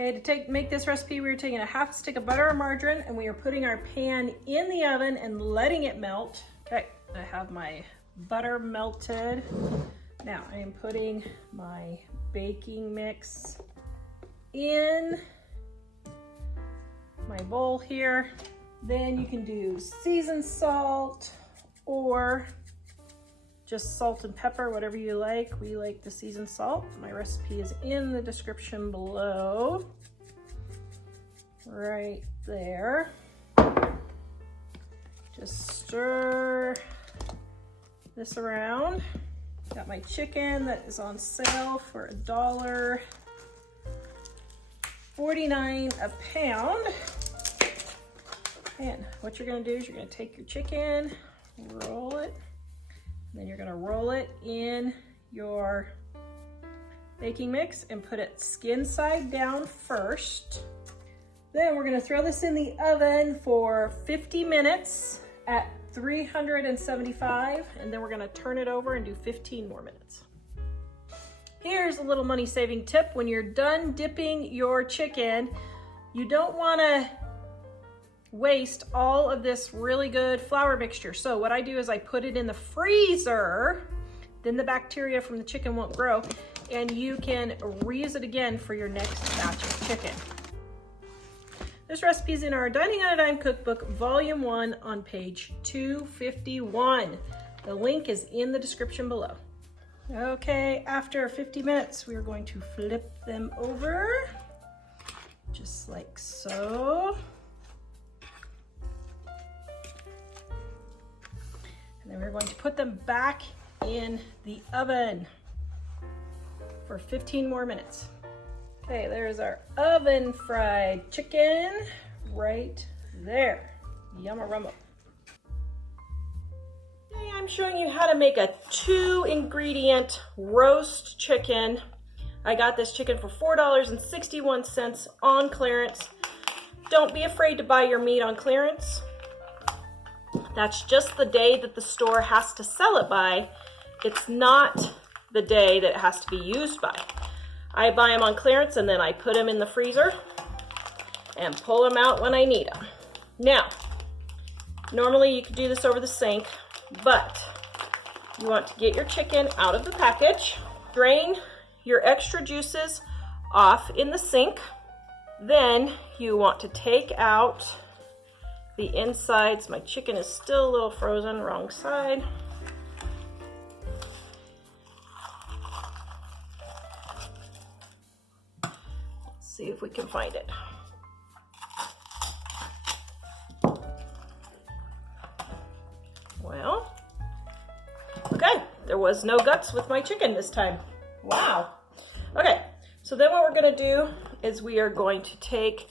Okay, to make this recipe, we are taking a half stick of butter or margarine and we are putting our pan in the oven and letting it melt. Okay, I have my butter melted. Now I am putting my baking mix in my bowl here. Then you can do seasoned salt or just salt and pepper, whatever you like. We like the seasoned salt. My recipe is in the description below. Right there. Just stir this around. Got my chicken that is on sale for $1.49 a pound. And what you're gonna do is you're gonna take your chicken, roll it, then you're gonna roll it in your baking mix and put it skin side down first. Then we're gonna throw this in the oven for 50 minutes at 375, and then we're gonna turn it over and do 15 more minutes. Here's a little money saving tip. When you're done dipping your chicken, you don't wanna waste all of this really good flour mixture. So what I do is I put it in the freezer, then the bacteria from the chicken won't grow, and you can reuse it again for your next batch of chicken. This recipe is in our Dining on a Dime cookbook, volume 1 on page 251. The link is in the description below. Okay, after 50 minutes, we are going to flip them over, just like so. And then we're going to put them back in the oven for 15 more minutes. Okay, there's our oven fried chicken right there. Yum-a-rumma. Okay, I'm showing you how to make a 2-ingredient roast chicken. I got this chicken for $4.61 on clearance. Don't be afraid to buy your meat on clearance. That's just the day that the store has to sell it by. It's not the day that it has to be used by. I buy them on clearance and then I put them in the freezer and pull them out when I need them. Now, normally you could do this over the sink, but you want to get your chicken out of the package, drain your extra juices off in the sink. Then you want to take out the insides. My chicken is still a little frozen, wrong side. Let's see if we can find it. Well, okay, there was no guts with my chicken this time. Wow. Okay, so then what we're gonna do is we are going to take,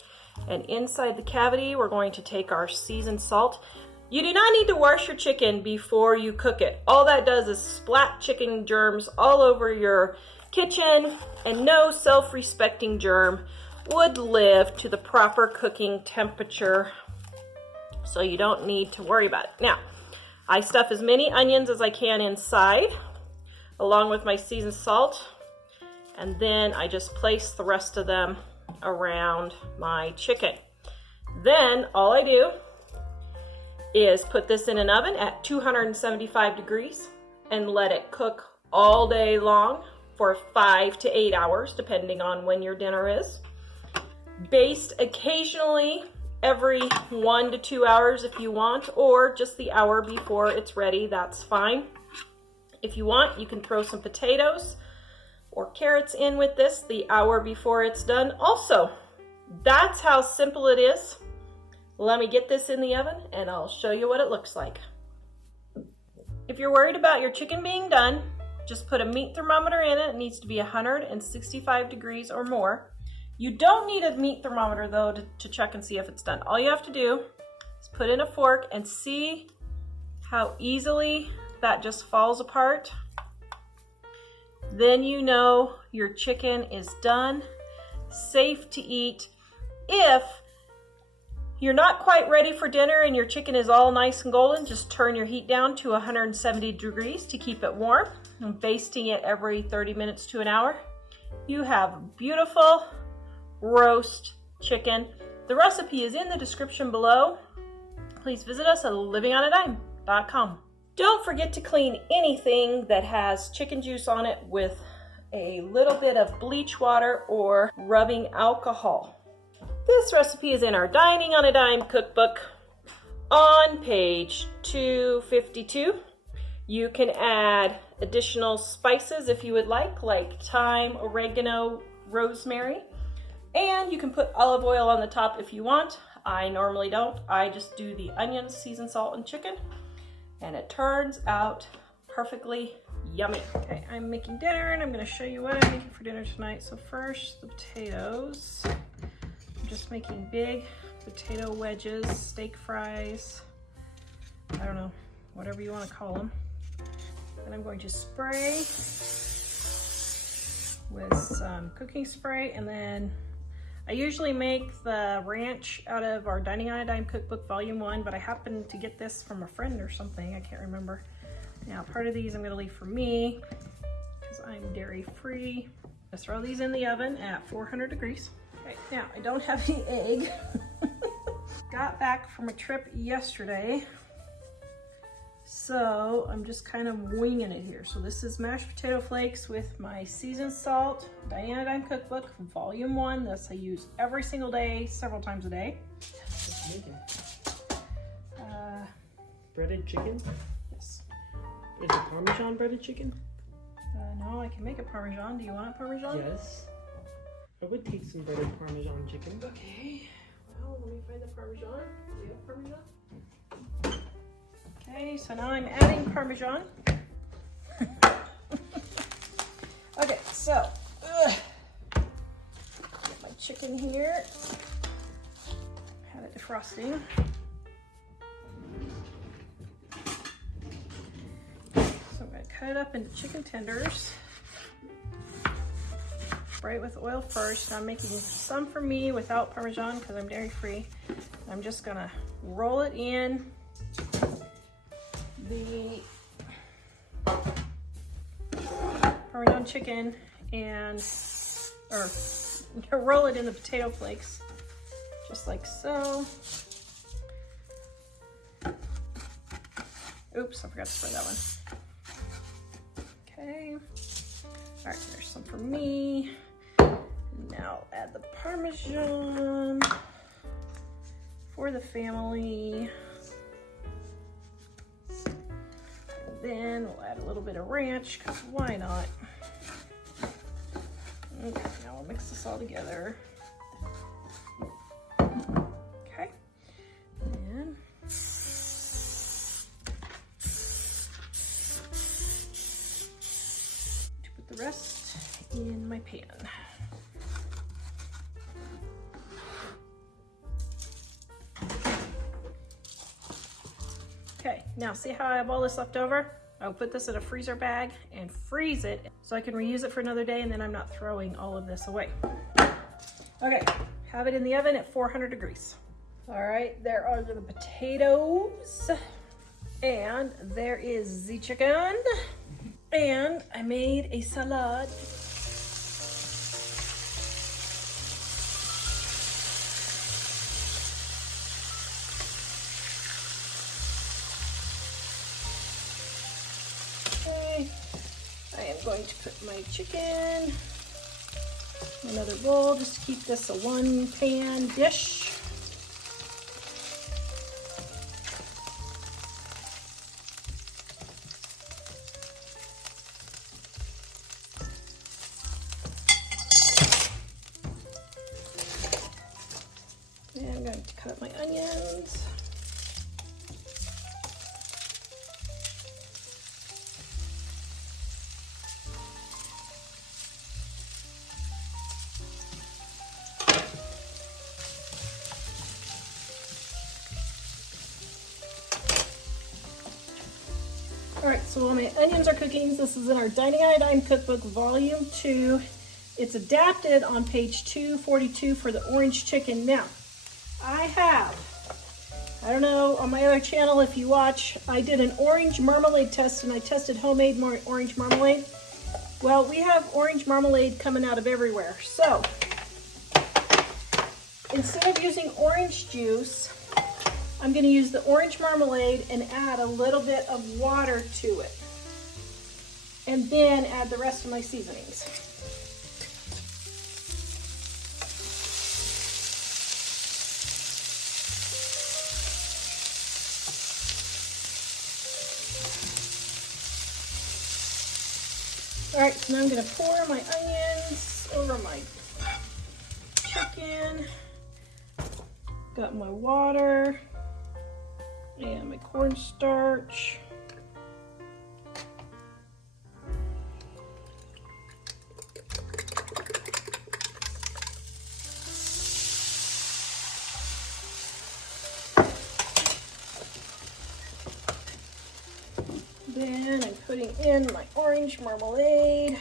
and inside the cavity, we're going to take our seasoned salt. You do not need to wash your chicken before you cook it. All that does is splat chicken germs all over your kitchen, and no self-respecting germ would live to the proper cooking temperature, so you don't need to worry about it. Now, I stuff as many onions as I can inside, along with my seasoned salt, and then I just place the rest of them around my chicken. Then all I do is put this in an oven at 275 degrees and let it cook all day long for 5 to 8 hours, depending on when your dinner is. Baste occasionally every 1 to 2 hours if you want, or just the hour before it's ready, that's fine. If you want, you can throw some potatoes or carrots in with this the hour before it's done also. That's how simple it is. Let me get this in the oven and I'll show you what it looks like. If you're worried about your chicken being done, just put a meat thermometer in it. It needs to be 165 degrees or more. You don't need a meat thermometer though to check and see if it's done. All you have to do is put in a fork and see how easily that just falls apart. Then you know your chicken is done, safe to eat. If you're not quite ready for dinner and your chicken is all nice and golden, just turn your heat down to 170 degrees to keep it warm, and basting it every 30 minutes to an hour. You have beautiful roast chicken. The recipe is in the description below. Please visit us at livingonadime.com. Don't forget to clean anything that has chicken juice on it with a little bit of bleach water or rubbing alcohol. This recipe is in our Dining on a Dime cookbook on page 252. You can add additional spices if you would like thyme, oregano, rosemary, and you can put olive oil on the top if you want. I normally don't. I just do the onions, seasoned salt, and chicken, and it turns out perfectly yummy. Okay, I'm making dinner, and I'm going to show you what I'm making for dinner tonight. So first, the potatoes. I'm just making big potato wedges, steak fries, I don't know, whatever you want to call them. Then I'm going to spray with some cooking spray, and then I usually make the ranch out of our Dining on a Dime cookbook volume 1, but I happened to get this from a friend or something, I can't remember. Now part of these I'm going to leave for me because I'm dairy free. Let's throw these in the oven at 400 degrees. Okay, now I don't have any egg. Got back from a trip yesterday, so I'm just kind of winging it here. So this is mashed potato flakes with my seasoned salt, Dining on a Dime cookbook, volume 1. This I use every single day, several times a day. What's making? Breaded chicken? Yes. Is it Parmesan breaded chicken? No, I can make a Parmesan. Do you want a Parmesan? Yes. I would take some breaded Parmesan chicken. Okay. Well, let me find the Parmesan. Do you have Parmesan? Okay, so now I'm adding Parmesan. Okay, so get my chicken here. Have it defrosting. So I'm going to cut it up into chicken tenders. Spray it with oil first. Now I'm making some for me without Parmesan because I'm dairy free. I'm just going to roll it in the Parmesan chicken and roll it in the potato flakes, just like so. Oops, I forgot to spray that one. Okay. All right, there's some for me. Now I'll add the Parmesan for the family. Then we'll add a little bit of ranch, because why not? Okay, now we'll mix this all together. Okay, and to put the rest in my pan. Okay, now see how I have all this left over? I'll put this in a freezer bag and freeze it so I can reuse it for another day, and then I'm not throwing all of this away. Okay, have it in the oven at 400 degrees. All right, there are the potatoes, and there is the chicken, and I made a salad. I am going to put my chicken in another bowl just to keep this a one-pan dish. And I'm going to cut up my onions. All right, so while my onions are cooking, this is in our Dining on a Dime cookbook, volume 2. It's adapted on page 242 for the orange chicken. Now, I don't know, on my other channel, if you watch, I did an orange marmalade test, and I tested homemade orange marmalade. Well, we have orange marmalade coming out of everywhere. So, instead of using orange juice, I'm going to use the orange marmalade and add a little bit of water to it. And then add the rest of my seasonings. All right, so now I'm going to pour my onions over my chicken. Got my water and my cornstarch. Then I'm putting in my orange marmalade.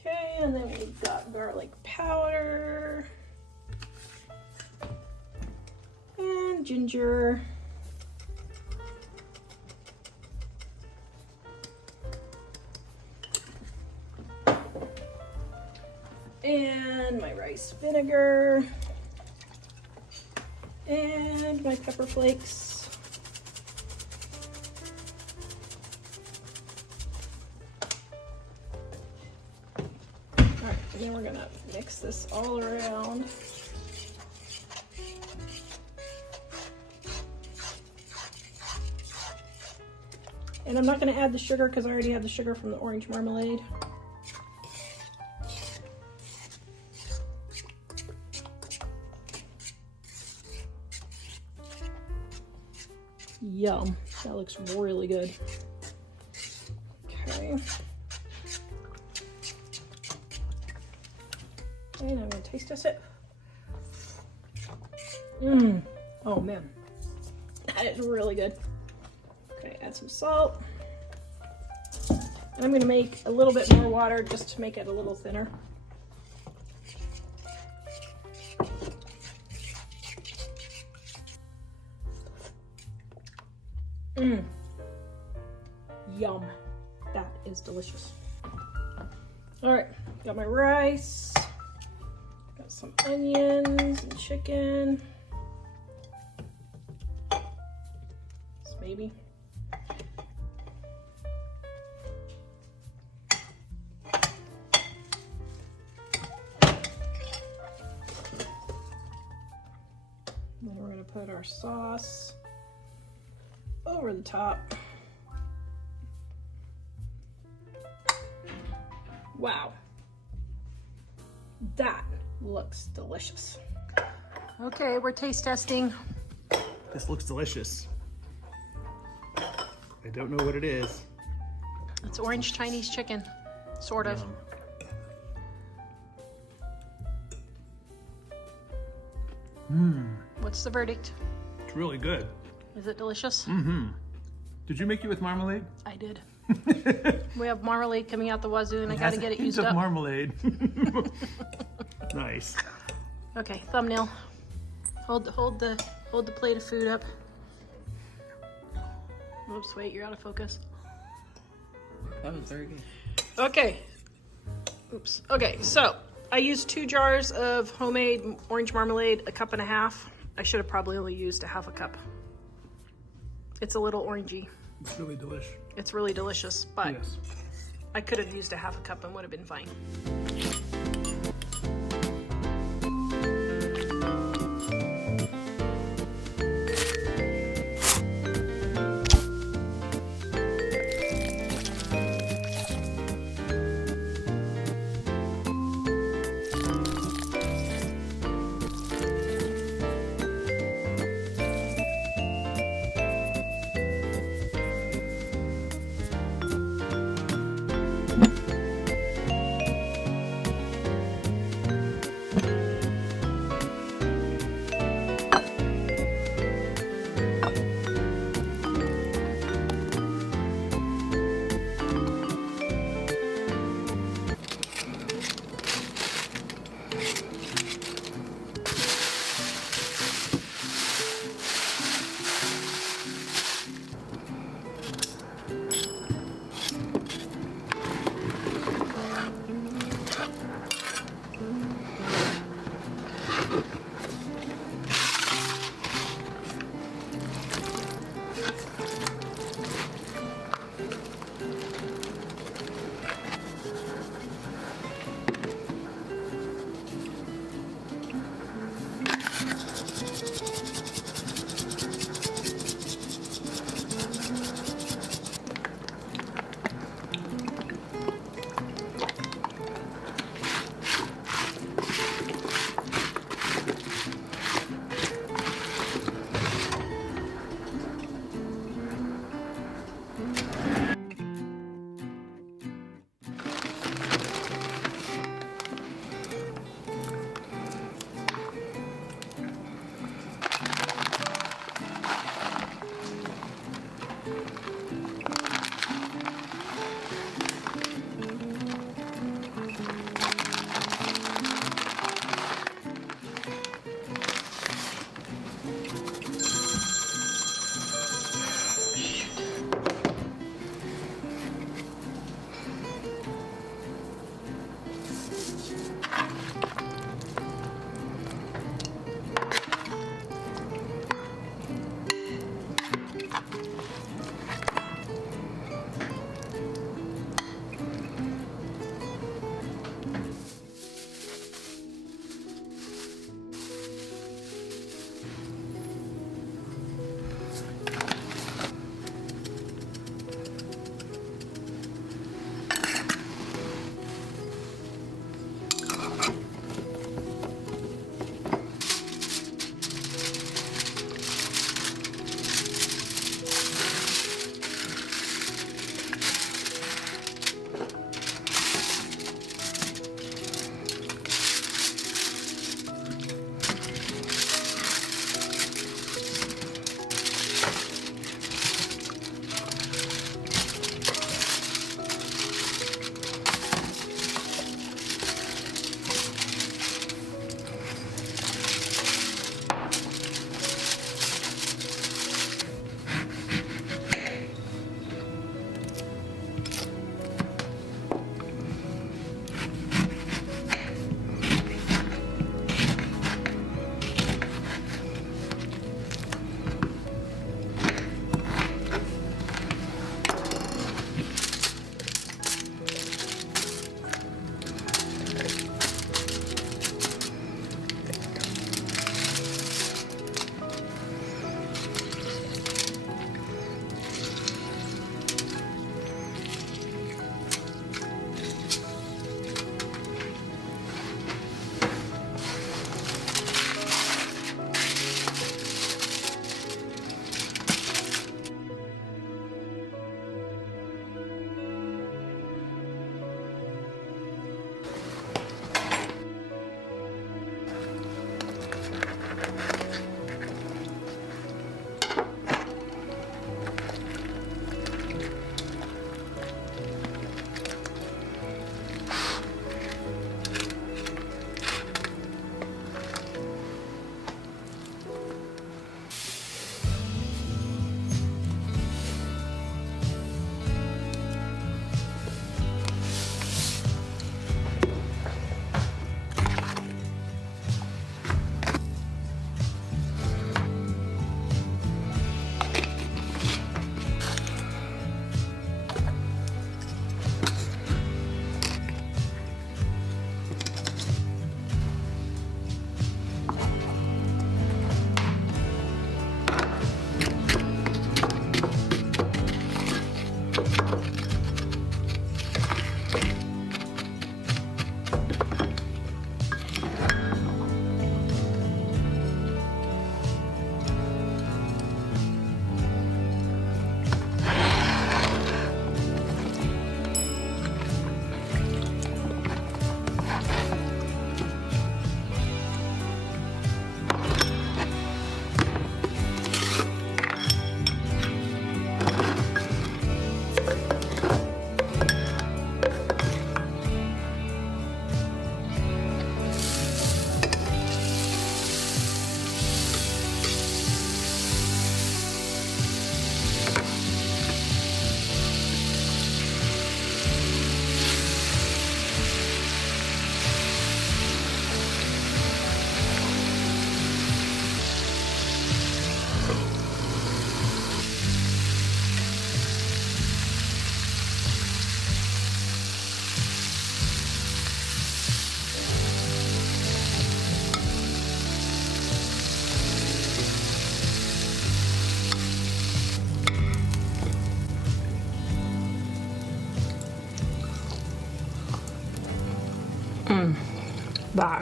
Okay, and then we've got garlic powder and ginger. And my rice vinegar, and my pepper flakes. All right, and then we're gonna mix this all around. And I'm not gonna add the sugar because I already have the sugar from the orange marmalade. Yum, that looks really good. Okay. And I'm gonna taste test it. Oh man, that is really good. Okay, add some salt. And I'm gonna make a little bit more water just to make it a little thinner. Yum. That is delicious. All right, got my rice, got some onions and chicken. Maybe. Then we're going to put our sauce over the top. Wow, that looks delicious. Okay, we're taste testing. This looks delicious. I don't know what it is. It's orange Chinese chicken, sort of. What's the verdict? It's really good. Is it delicious? Did you make it with marmalade? I did. We have marmalade coming out the wazoo, and I gotta get it used of up. Marmalade. Nice. Okay, thumbnail. Hold the plate of food up. Oops, wait, you're out of focus. That was very good. Okay. Oops. Okay, so I used 2 jars of homemade orange marmalade, 1.5 cups. I should have probably only used 1/2 cup. It's a little orangey. It's really delicious. It's really delicious, but Yes. I could have used 1/2 cup and would have been fine.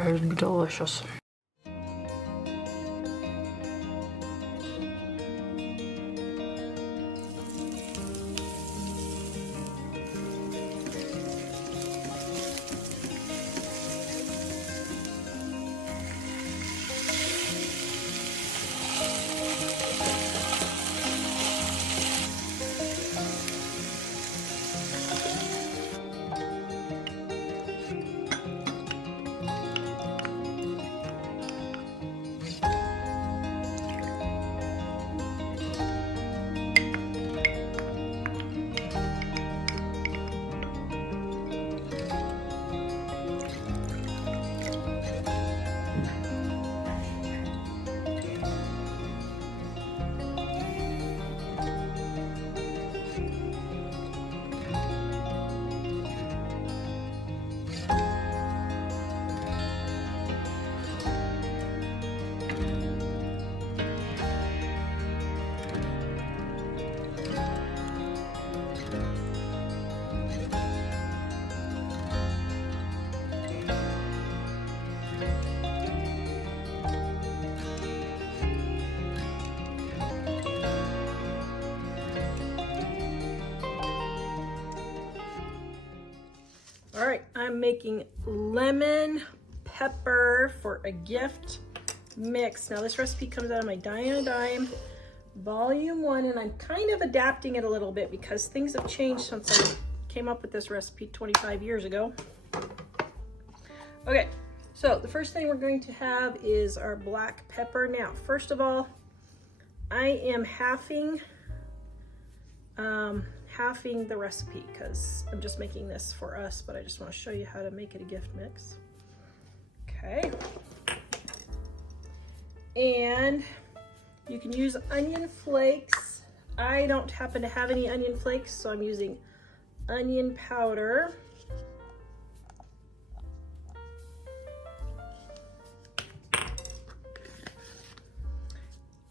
It's delicious. All right, I'm making lemon pepper for a gift mix. Now this recipe comes out of my Dine on a Dime Volume 1, and I'm kind of adapting it a little bit because things have changed since I came up with this recipe 25 years ago. Okay, so the first thing we're going to have is our black pepper. Now, first of all, I am halving the recipe because I'm just making this for us, but I just want to show you how to make it a gift mix. Okay. And you can use onion flakes. I don't happen to have any onion flakes, so I'm using onion powder.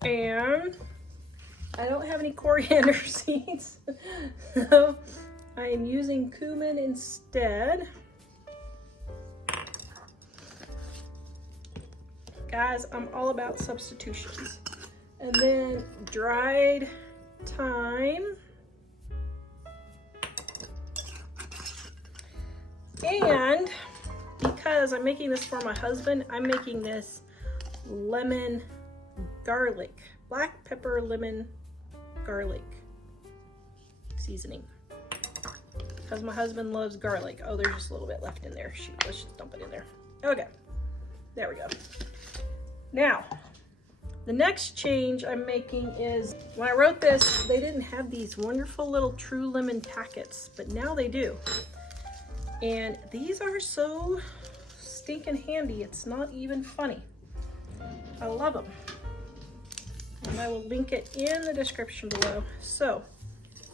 And I don't have any coriander seeds, so I am using cumin instead. Guys, I'm all about substitutions. And then dried thyme. And because I'm making this for my husband, I'm making this lemon garlic, black pepper, lemon garlic seasoning, because my husband loves garlic. Oh, there's just a little bit left in there. Shoot, let's just dump it in there. Okay, there we go. Now, the next change I'm making is, when I wrote this, they didn't have these wonderful little True Lemon packets, but now they do. And these are so stinking handy, it's not even funny. I love them. And I will link it in the description below. So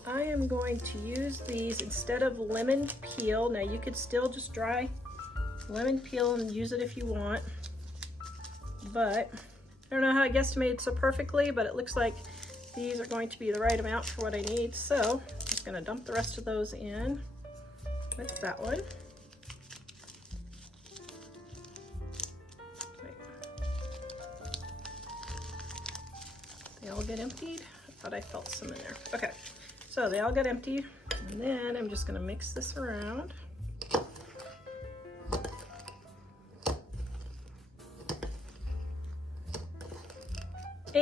I am going to use these instead of lemon peel. Now you could still just dry lemon peel and use it if you want, but I don't know how I guesstimated so perfectly, but it looks like these are going to be the right amount for what I need. So I'm just going to dump the rest of those in with that one. They all get emptied. I thought I felt some in there. Okay, so they all got emptied, and then I'm just gonna mix this around.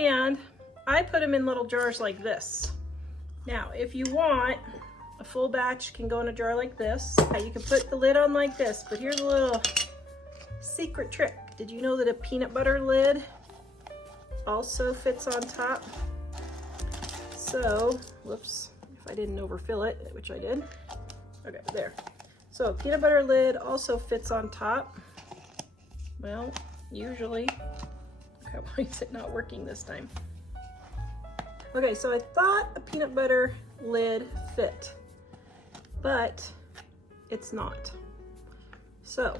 And I put them in little jars like this. Now, if you want, a full batch can go in a jar like this. You can put the lid on like this, but here's a little secret trick. Did you know that a peanut butter lid also fits on top? So, whoops, if I didn't overfill it, which I did. Okay, there. So a peanut butter lid also fits on top. Well, usually. Okay, why is it not working this time? Okay, so I thought a peanut butter lid fit, but it's not. So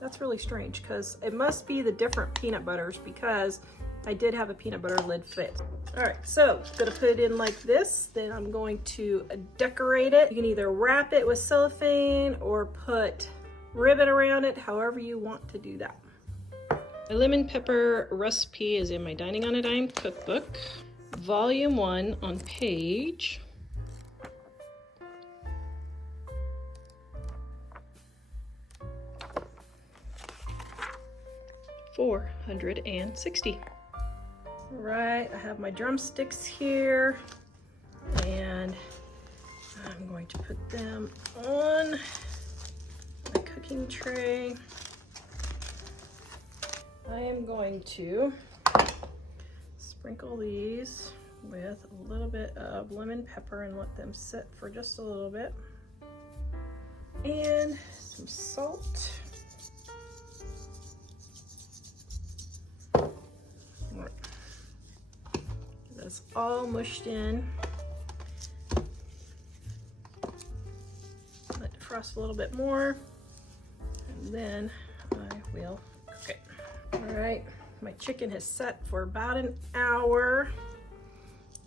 that's really strange, because it must be the different peanut butters, because I did have a peanut butter lid fit. All right, so I'm gonna put it in like this. Then I'm going to decorate it. You can either wrap it with cellophane or put ribbon around it, however you want to do that. My lemon pepper recipe is in my Dining on a Dime cookbook, volume 1 on page 460. All right, I have my drumsticks here, and I'm going to put them on my cooking tray. I am going to sprinkle these with a little bit of lemon pepper and let them sit for just a little bit. And some salt. That's all mushed in. Let it frost a little bit more, and then I will cook it. All right, my chicken has set for about an hour,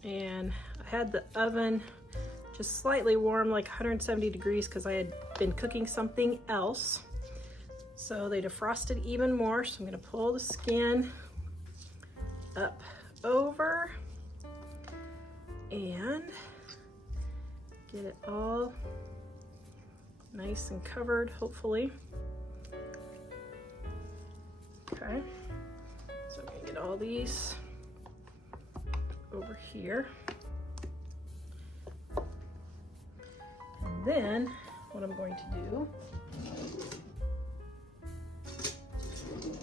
and I had the oven just slightly warm, like 170 degrees, because I had been cooking something else. So they defrosted even more. So I'm gonna pull the skin up over and get it all nice and covered, hopefully. Okay, so I'm gonna get all these over here. And then what I'm going to do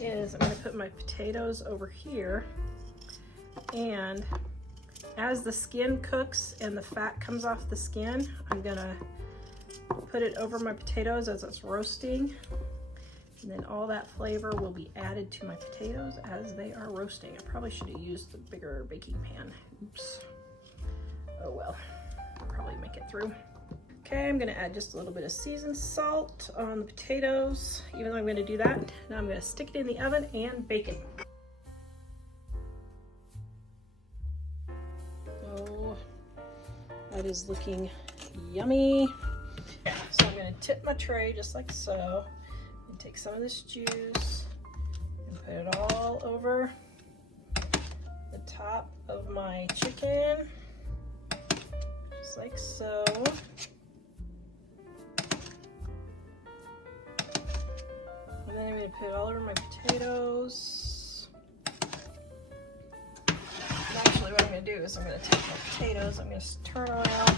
is I'm gonna put my potatoes over here, and as the skin cooks and the fat comes off the skin, I'm gonna put it over my potatoes as it's roasting, and then all that flavor will be added to my potatoes as they are roasting. I probably should have used the bigger baking pan. Oops. Oh well, I'll probably make it through. Okay, I'm gonna add just a little bit of seasoned salt on the potatoes. Even though I'm gonna do that, now I'm gonna stick it in the oven and bake it. Oh, that is looking yummy. So I'm gonna tip my tray just like so, and take some of this juice and put it all over the top of my chicken, just like so. And then I'm going to put it all over my potatoes. And actually what I'm going to do is I'm going to take my potatoes, I'm going to turn around,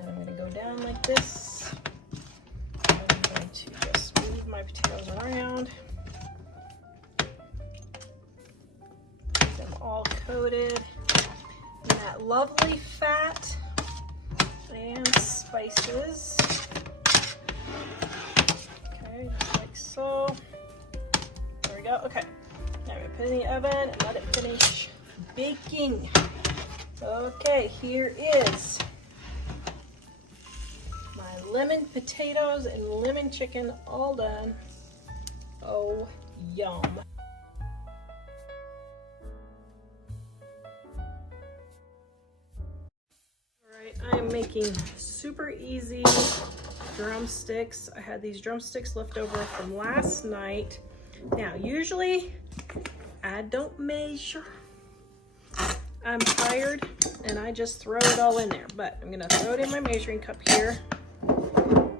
and I'm going to go down like this. I'm going to just move my potatoes around. Get them all coated in that lovely fat and spices. Okay, just like so. There we go. Okay, now I'm gonna put it in the oven and let it finish baking. Okay, here is my lemon potatoes and lemon chicken all done. Oh, yum. Alright, I am making super easy drumsticks. I had these drumsticks left over from last night. Now, usually I don't measure. I'm tired and I just throw it all in there, but I'm gonna throw it in my measuring cup here.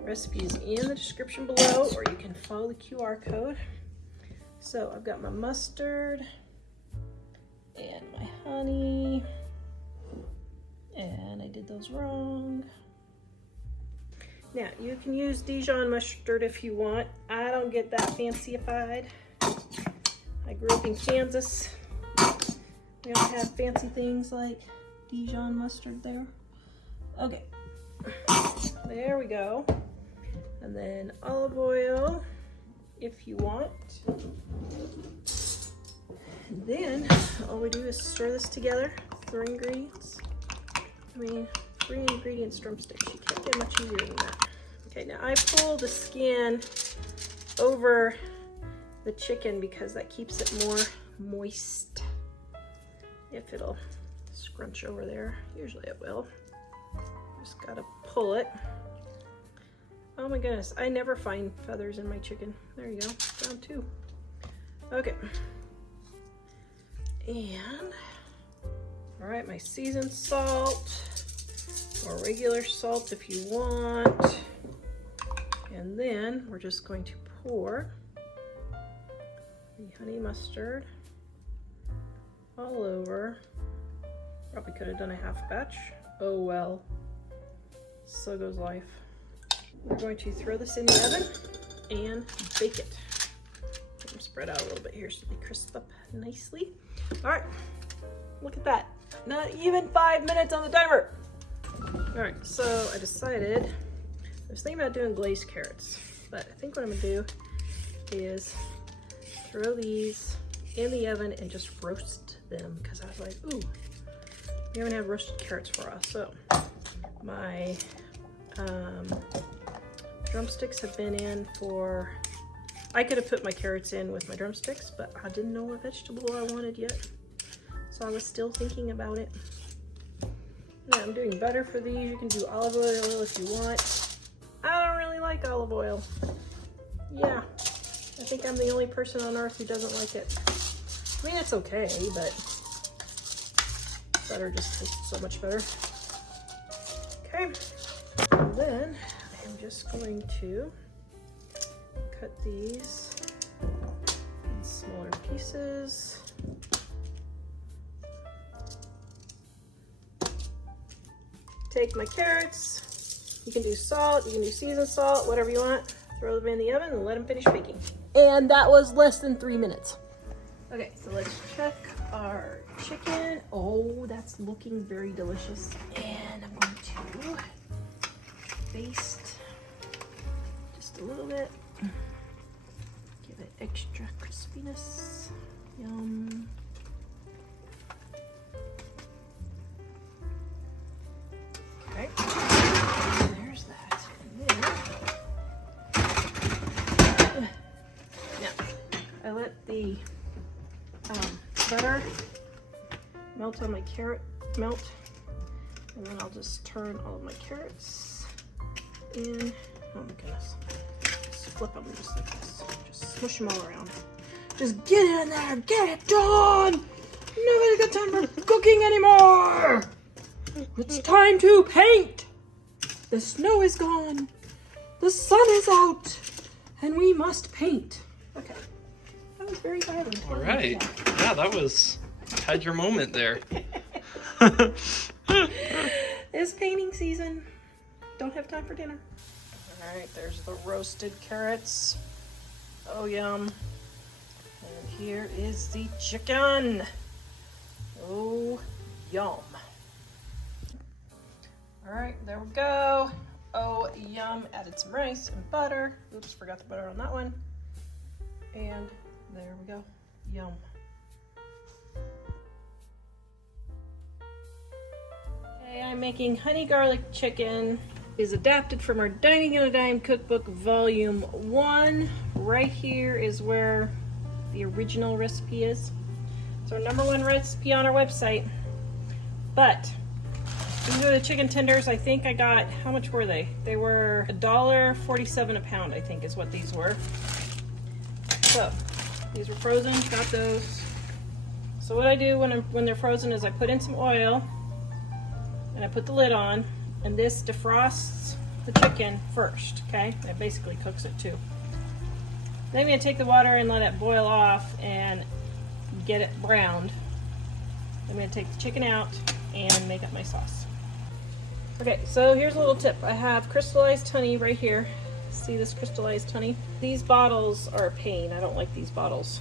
Recipe is in the description below, or you can follow the QR code. So I've got my mustard and my honey, and I did those wrong. Now, you can use Dijon mustard if you want. I don't get that fancy-ified. I grew up in Kansas. We don't have fancy things like Dijon mustard there. Okay, there we go. And then olive oil if you want. And then all we do is stir this together, 3 ingredients. I mean, 3 ingredients drumsticks. You can't get much easier than that. Okay, now I pull the skin over the chicken because that keeps it more moist. If it'll scrunch over there, usually it will. Just gotta pull it. Oh my goodness, I never find feathers in my chicken. There you go, found 2. Okay. And, all right, my seasoned salt, or regular salt if you want. And then we're just going to pour the honey mustard all over. Probably could have done a half batch. Oh well, so goes life. We're going to throw this in the oven and bake it. Let them spread out a little bit here so they crisp up nicely. All right, look at that. Not even 5 minutes on the timer. All right, so I decided, I was thinking about doing glazed carrots, but I think what I'm gonna do is throw these in the oven and just roast them, because I was like, ooh, we haven't had roasted carrots for a while. So my drumsticks have been in for, I could have put my carrots in with my drumsticks, but I didn't know what vegetable I wanted yet. So I was still thinking about it. Yeah, I'm doing butter for these. You can do olive oil if you want. I don't really like olive oil. Yeah, I think I'm the only person on earth who doesn't like it. I mean, it's okay, but butter just tastes so much better. Okay, and then I'm just going to cut these in smaller pieces. Take my carrots, you can do salt, you can do seasoned salt, whatever you want. Throw them in the oven and let them finish baking. And that was less than 3 minutes. Okay, so let's check our chicken. Oh, that's looking very delicious. And I'm going to baste just a little bit. Give it extra crispiness. Yum. Okay, there's that. And then, now, I let the butter melt on my carrot, and then I'll just turn all of my carrots in. Oh my goodness. Just flip them just like this. Just smush them all around. Just get in there, get it done! Nobody's got time for cooking anymore! It's time to paint! The snow is gone, the sun is out, and we must paint. Okay, that was very violent. All right, yeah, that was, had your moment there. It's painting season. Don't have time for dinner. All right, there's the roasted carrots. Oh, yum. And here is the chicken. Oh, yum. All right, there we go. Oh, yum. Added some rice and butter. Oops, forgot the butter on that one. And there we go. Yum. Okay, I'm making honey garlic chicken. It is adapted from our Dining on a Dime cookbook, volume 1. Right here is where the original recipe is. It's our #1 recipe on our website. But these are the chicken tenders. I think I got, how much were they? They were $1.47 a pound, I think is what these were. So these were frozen, got those. So what I do when they're frozen is I put in some oil and I put the lid on, and this defrosts the chicken first, okay? It basically cooks it too. Then I'm gonna take the water and let it boil off and get it browned. I'm gonna take the chicken out and make up my sauce. Okay, so here's a little tip. I have crystallized honey right here. See this crystallized honey? These bottles are a pain. I don't like these bottles.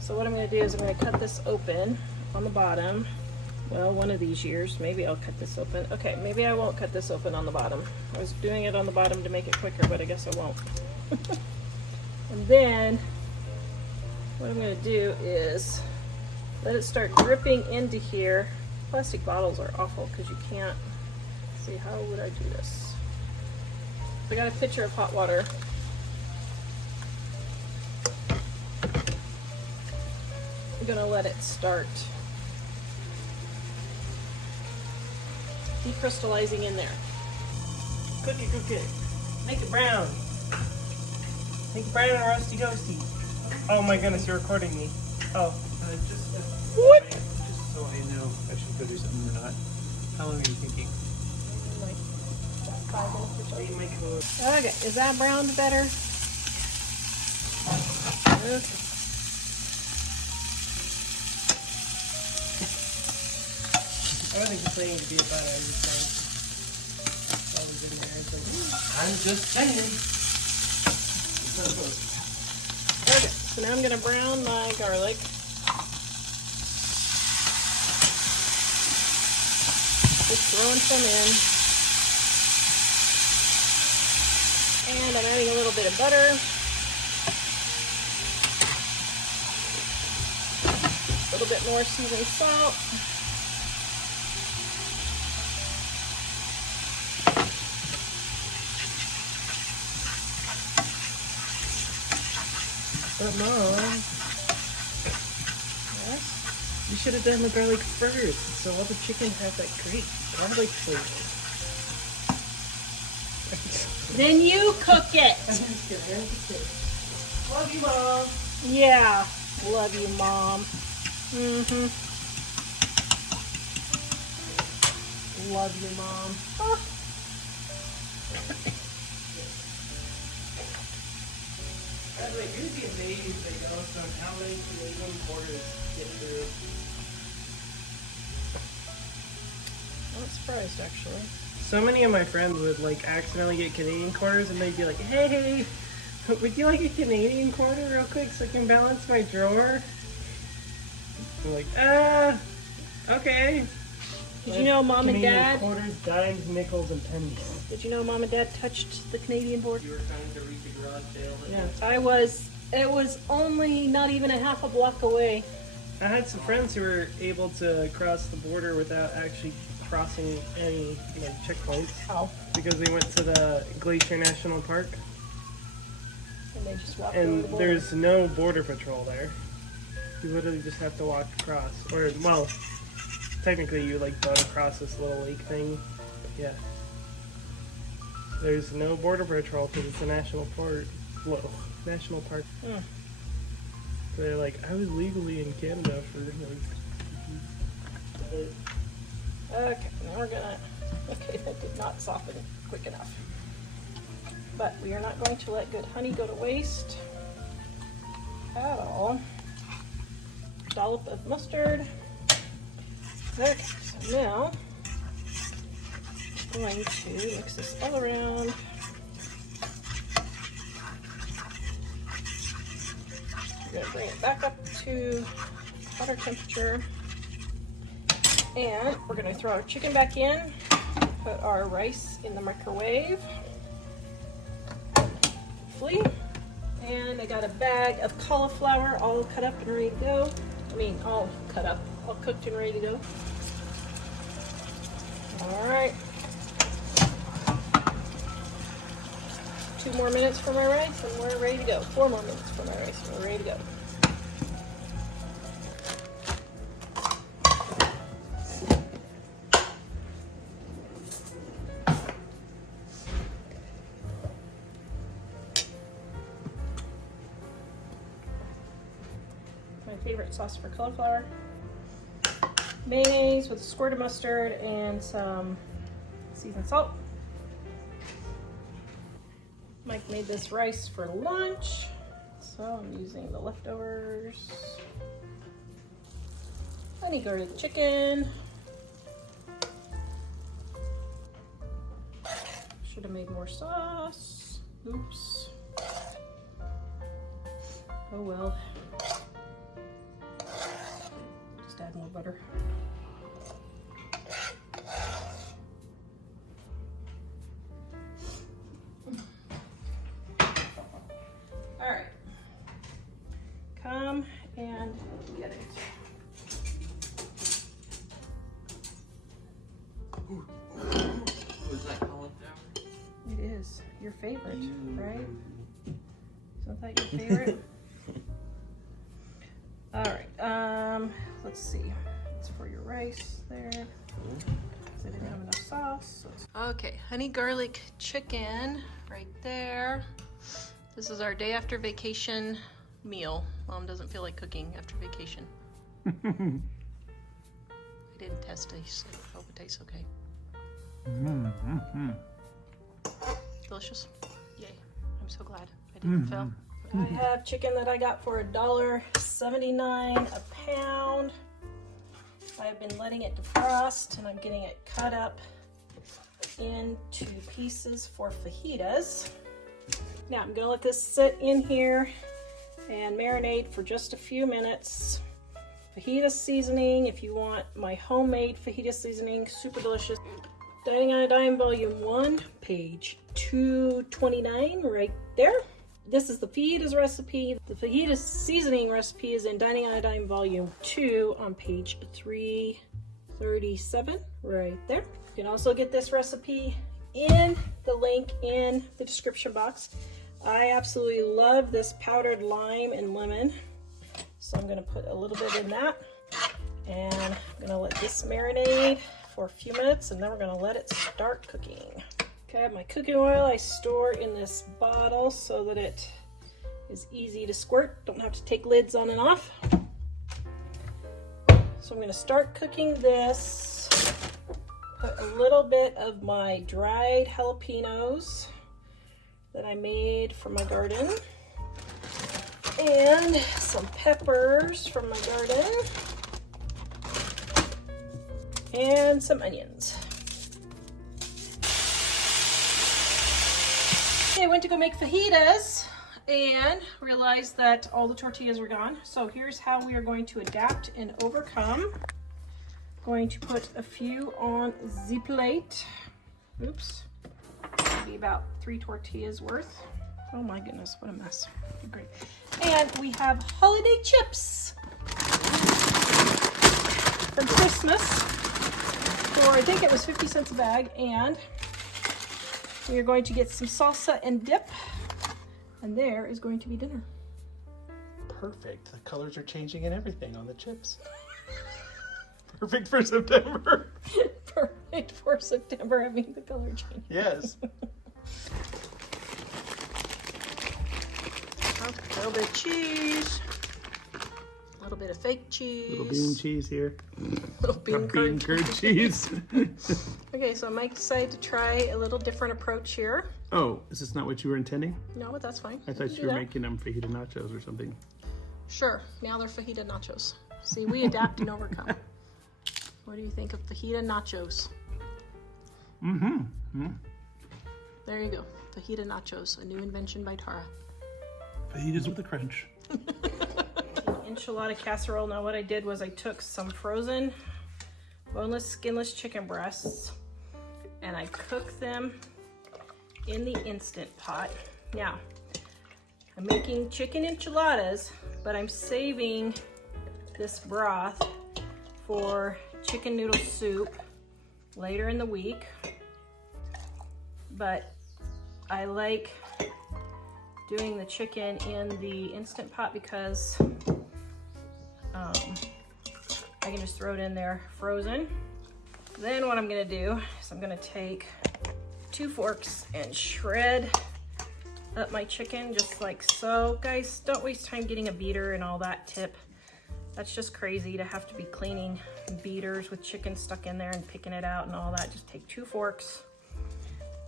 So what I'm gonna do is I'm gonna cut this open on the bottom. Well, one of these years, maybe I'll cut this open. Okay, maybe I won't cut this open on the bottom. I was doing it on the bottom to make it quicker, but I guess I won't. And then what I'm gonna do is let it start dripping into here. Plastic bottles are awful because you can't see, how would I do this? I got a pitcher of hot water. I'm gonna let it start decrystallizing in there. Cook it. Make it brown. Make it brown and roasty toasty. Oh my goodness, you're recording me. Oh. What? Just so I know if I should go do something or not. How long are you thinking? Like about 5 minutes or so. Hey, my cook. Okay, is that browned better? Okay. I wasn't complaining to be about it. I was just saying. I was in there. I was like, I'm just saying. Okay, so now I'm gonna brown my garlic. Just throwing some in. And I'm adding a little bit of butter. A little bit more seasoned salt. but Mom, Yes. you should have done the garlic first, so all the chicken has that great garlic flavor. Then you cook it. I'm just kidding. Love you, Mom. Yeah. Love you, Mom. Love you, Mom. Oh. By the way, you'd be amazed at Yellowstone how many Canadian quarters get through. I'm not surprised, actually. So many of my friends would like accidentally get Canadian quarters and they'd be like, hey, would you like a Canadian quarter real quick so I can balance my drawer? I'm like, okay. Did you know Mom and Canadian Dad? quarters, dimes, nickels, and pennies. Did you know Mom and Dad touched the Canadian border? You were trying to reach a garage sale. Yeah. It was only not even a half a block away. I had some friends who were able to cross the border without actually crossing any checkpoints Oh. because they went to the Glacier National Park And they just walked over and the border. there's no border patrol there. You literally just have to walk across, or well, technically you boat across this little lake thing. But yeah, there's no border patrol because it's a national park. National park. Hmm. They're like, I was legally in Canada for Okay, now we're gonna. Okay, that did not soften quick enough. But we are not going to let good honey go to waste at all. Dollop of mustard. Okay, so now I'm going to mix this all around. We're going to bring it back up to water temperature. And we're going to throw our chicken back in, put our rice in the microwave. Hopefully. And I got a bag of cauliflower all cut up and ready to go. I mean, all cut up, all cooked and ready to go. All right. 2 more minutes for my rice and we're ready to go. 4 more minutes for my rice and we're ready to go. My favorite sauce for cauliflower. Mayonnaise with a squirt of mustard and some seasoned salt. Mike made this rice for lunch, so I'm using the leftovers. Honey garlic chicken. Should have made more sauce. Oops. Oh well. Just add more butter. All right. Come and get it. Was that cauliflower? It is your favorite, right? Isn't that your favorite? All right. Let's see. It's for your rice there. because I didn't have enough sauce. Okay, honey garlic chicken right there. This is our day after vacation meal. Mom doesn't feel like cooking after vacation. I didn't test taste. I hope it tastes okay. Delicious. Yay. I'm so glad I didn't fail. I have chicken that I got for $1.79 a pound. I've been letting it defrost and I'm getting it cut up into pieces for fajitas. Now I'm gonna let this sit in here and marinate for just a few minutes. Fajita seasoning, if you want my homemade fajita seasoning, super delicious. Dining on a Dime Volume 1, page 229, right there. This is the fajitas recipe. The fajita seasoning recipe is in Dining on a Dime Volume 2 on page 337, right there. You can also get this recipe in the link in the description box. I absolutely love this powdered lime and lemon. So I'm gonna put a little bit in that. And I'm gonna let this marinate for a few minutes and then we're gonna let it start cooking. Okay, I have my cooking oil I store in this bottle so that it is easy to squirt. Don't have to take lids on and off. So I'm gonna start cooking this. Put a little bit of my dried jalapenos that I made from my garden. And some peppers from my garden. And some onions. Okay, I went to go make fajitas and realized that all the tortillas were gone. So here's how we are going to adapt and overcome. Going to put a few on the plate. Oops. Maybe about 3 tortillas worth. Oh my goodness, what a mess. Great. And we have holiday chips from Christmas for I think it was 50 cents a bag, and we are going to get some salsa and dip, and there is going to be dinner. Perfect. The colors are changing and everything on the chips. Perfect for September. Perfect for September, having the color change. Yes. A little bit of cheese, a little bit of fake cheese. Little bean cheese here. Little bean curd cheese. Okay, so I might decide to try a little different approach here. Oh, is this not what you were intending? No, but that's fine. I thought you were making them fajita nachos or something. Sure, now they're fajita nachos. See, we adapt and overcome. What do you think of fajita nachos? There you go, fajita nachos, a new invention by Tara. Fajitas with a crunch. Enchilada casserole. Now what I did was I took some frozen boneless, skinless chicken breasts and I cooked them in the Instant Pot. Now, I'm making chicken enchiladas, but I'm saving this broth for chicken noodle soup later in the week. But I like doing the chicken in the Instant Pot because I can just throw it in there frozen. Then what I'm gonna do is I'm gonna take 2 forks and shred up my chicken just like so. Guys, don't waste time getting a beater and all that tip. That's just crazy to have to be cleaning beaters with chicken stuck in there and picking it out and all that. Just take 2 forks.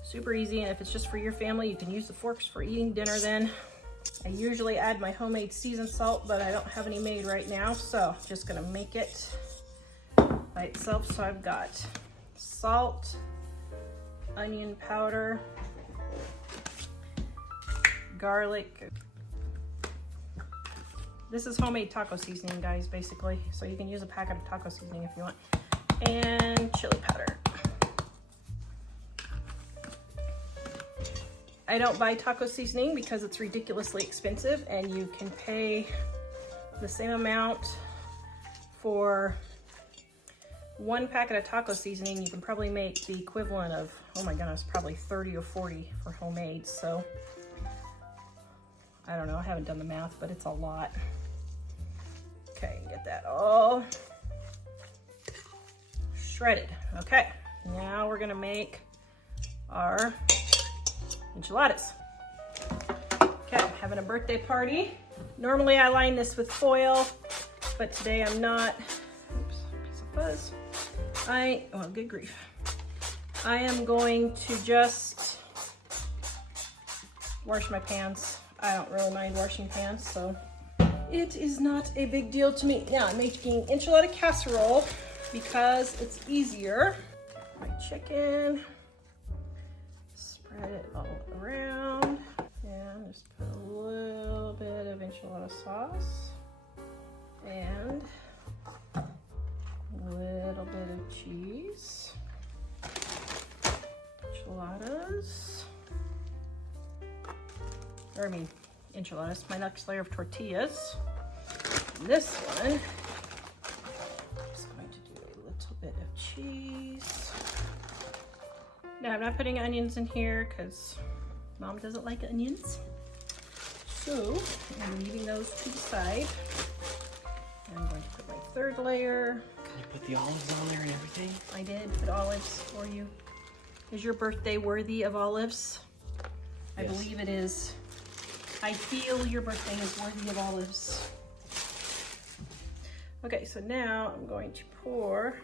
Super easy, and if it's just for your family, you can use the forks for eating dinner then. I usually add my homemade seasoned salt, but I don't have any made right now, so just gonna make it by itself. So I've got salt, onion powder, garlic. This is homemade taco seasoning, guys, basically. So you can use a packet of taco seasoning if you want. And chili powder. I don't buy taco seasoning because it's ridiculously expensive, and you can pay the same amount for 1 packet of taco seasoning. You can probably make the equivalent of, oh my goodness, probably 30 or 40 for homemade. So I don't know, I haven't done the math, but it's a lot. Okay, get that all shredded. Okay, Now we're gonna make our enchiladas. Okay, I'm having a birthday party. Normally I line this with foil, but today I'm not. Oops, piece of fuzz. Oh, good grief. I am going to just wash my pans. I don't really mind washing pans, so it is not a big deal to me. Now I'm making enchilada casserole because it's easier. My chicken, spread it all around, and just put a little bit of enchilada sauce and a little bit of cheese. Enchiladas. Or I mean, enchiladas. My next layer of tortillas. And this one, I'm just going to do a little bit of cheese. Now I'm not putting onions in here because Mom doesn't like onions. So I'm leaving those to the side. I'm going to put my third layer. You put the olives on there and everything? I did put olives for you. Is your birthday worthy of olives? I believe it is. I feel your birthday is worthy of olives. Okay, so now I'm going to pour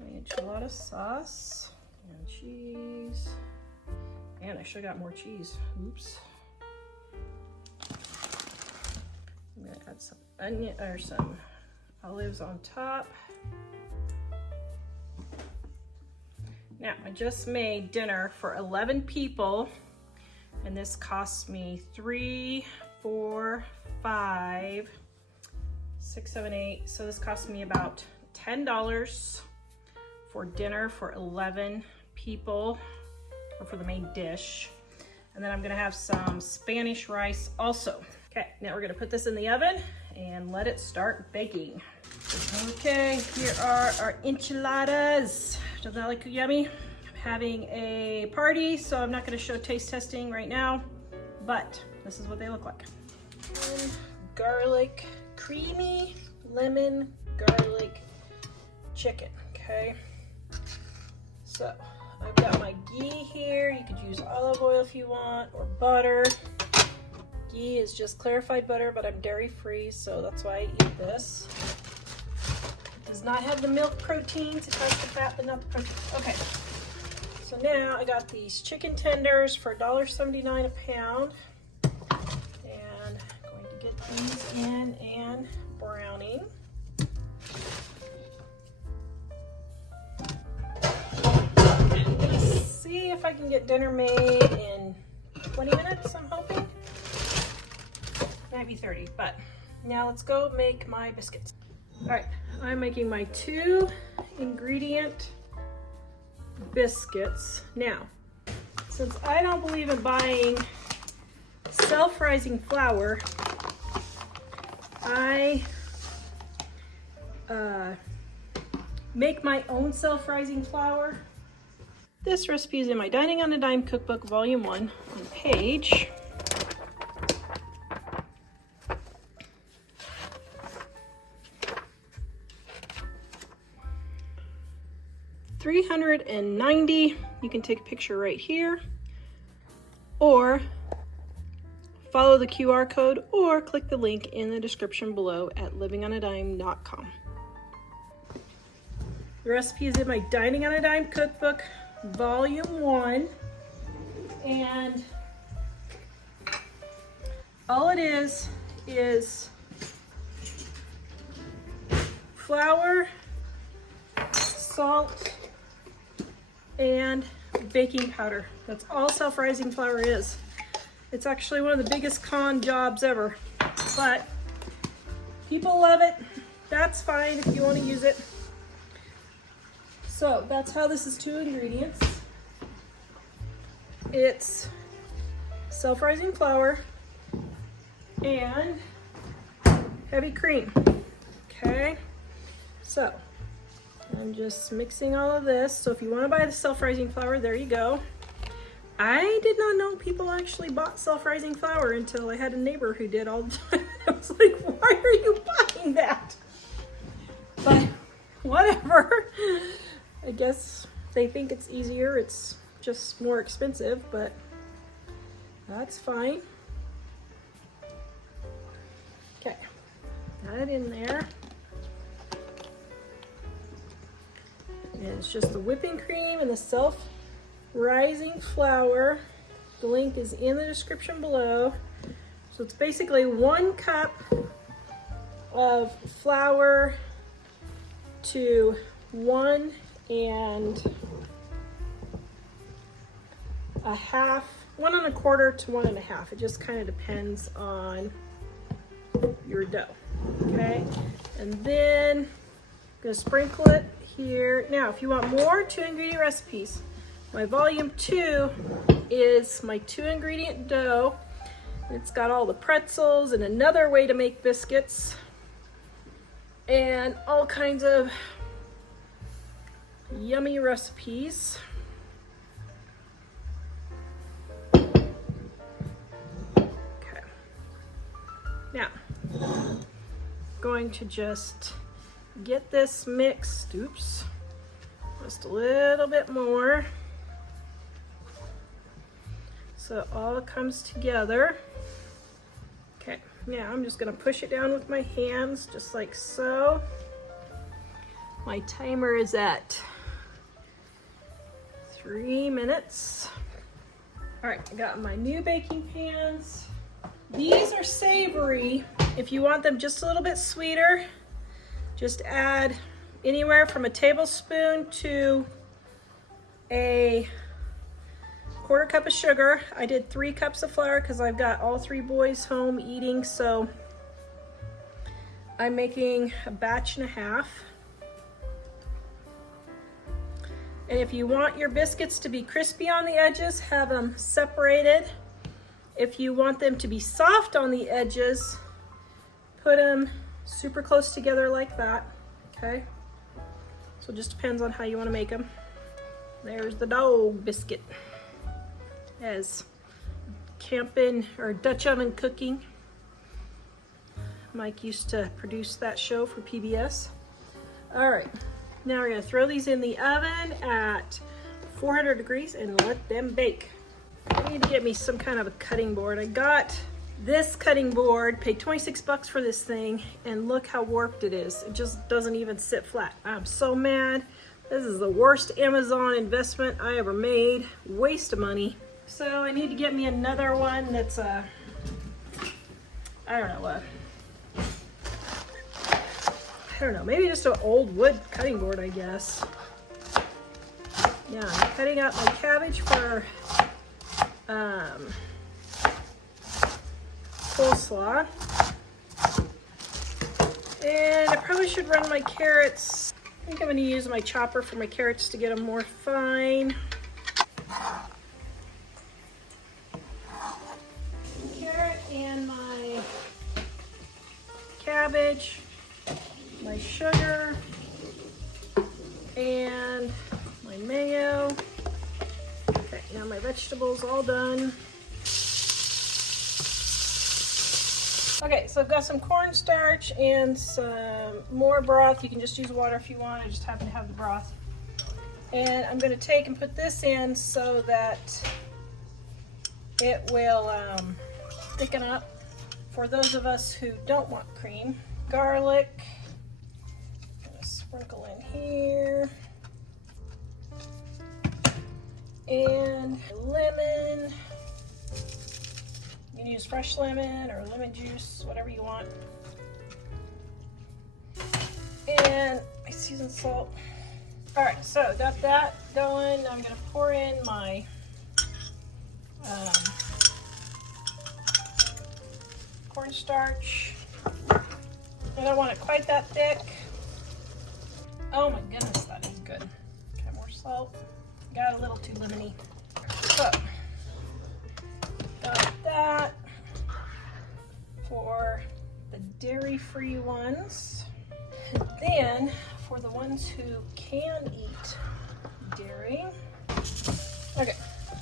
my enchilada sauce and cheese. And I should have got more cheese. Oops. I'm gonna add some onion or some olives on top. Now, I just made dinner for 11 people, and this cost me 3, 4, 5, 6, 7, 8. So this cost me about $10 for dinner for 11 people, or for the main dish. And then I'm gonna have some Spanish rice also. Okay, now we're gonna put this in the oven and let it start baking. Okay, here are our enchiladas. Doesn't that look yummy? I'm having a party, so I'm not gonna show taste testing right now, but this is what they look like. Garlic, creamy lemon garlic chicken, okay? So I've got my ghee here. You could use olive oil if you want, or butter. Ghee is just clarified butter, but I'm dairy free, so that's why I eat this. It does not have the milk proteins. It has the fat, but not the protein. Okay, so now I got these chicken tenders for $1.79 a pound. And I'm going to get these in and browning. See if I can get dinner made in 20 minutes, I'm hoping. Might be 30, but now let's go make my biscuits. All right, I'm making my 2 ingredient biscuits. Now, since I don't believe in buying self-rising flour, I make my own self-rising flour. This recipe is in my Dining on a Dime Cookbook, Volume 1, on page 390. You can take a picture right here, or follow the QR code, or click the link in the description below at livingonadime.com. The recipe is in my Dining on a Dime Cookbook, Volume 1, and all it is flour, salt, and baking powder. That's all self-rising flour is. It's actually one of the biggest con jobs ever, but people love it. That's fine if you want to use it. So that's how this is 2 ingredients. It's self-rising flour and heavy cream. Okay, so I'm just mixing all of this. So if you want to buy the self-rising flour, there you go. I did not know people actually bought self-rising flour until I had a neighbor who did all the time. I was like, why are you buying that? But whatever. I guess they think it's easier, it's just more expensive, but that's fine. Okay, got it in there. And it's just the whipping cream and the self-rising flour. The link is in the description below. So it's basically 1 cup of flour to 1 1 1/4 to 1 1/2. It just kind of depends on your dough. Okay, and then I'm gonna sprinkle it here. Now, if you want more 2-ingredient recipes, my volume 2 is my 2-ingredient dough. It's got all the pretzels and another way to make biscuits and all kinds of yummy recipes. Okay. Now, going to just get this mixed. Oops. Just a little bit more. So it all comes together. Okay, now I'm just gonna push it down with my hands, just like so. My timer is at 3 minutes. All right, I got my new baking pans. These are savory. If you want them just a little bit sweeter, just add anywhere from a tablespoon to a 1/4 cup of sugar. I did 3 cups of flour because I've got all 3 boys home eating, so I'm making a batch and a half. And if you want your biscuits to be crispy on the edges, have them separated. If you want them to be soft on the edges, put them super close together like that, okay? So it just depends on how you want to make them. There's the dog biscuit. As camping or Dutch oven cooking. Mike used to produce that show for PBS. All right, now we're gonna throw these in the oven at 400 degrees and let them bake. I need to get me some kind of a cutting board. I got this cutting board, paid 26 bucks for this thing, and look how warped it is. It just doesn't even sit flat. I'm so mad. This is the worst Amazon investment I ever made. Waste of money. So I need to get me another one that's I don't know, maybe just an old wood cutting board, I guess. Yeah, I'm cutting out my cabbage for coleslaw. And I probably should run my carrots. I think I'm gonna use my chopper for my carrots to get them more fine. Carrot and my cabbage, my sugar, and my mayo. Okay, now my vegetables all done. Okay, so I've got some cornstarch and some more broth. You can just use water if you want. I just happen to have the broth. And I'm going to take and put this in so that it will thicken up for those of us who don't want cream. Garlic. I'm going to sprinkle in here. And lemon. You can use fresh lemon or lemon juice, whatever you want. And my seasoned salt. All right, so got that going. I'm gonna pour in my cornstarch. I don't want it quite that thick. Oh my goodness, that is good. Okay, more salt. Got a little too lemony. So, got that for the dairy-free ones. And then for the ones who can eat dairy. Okay,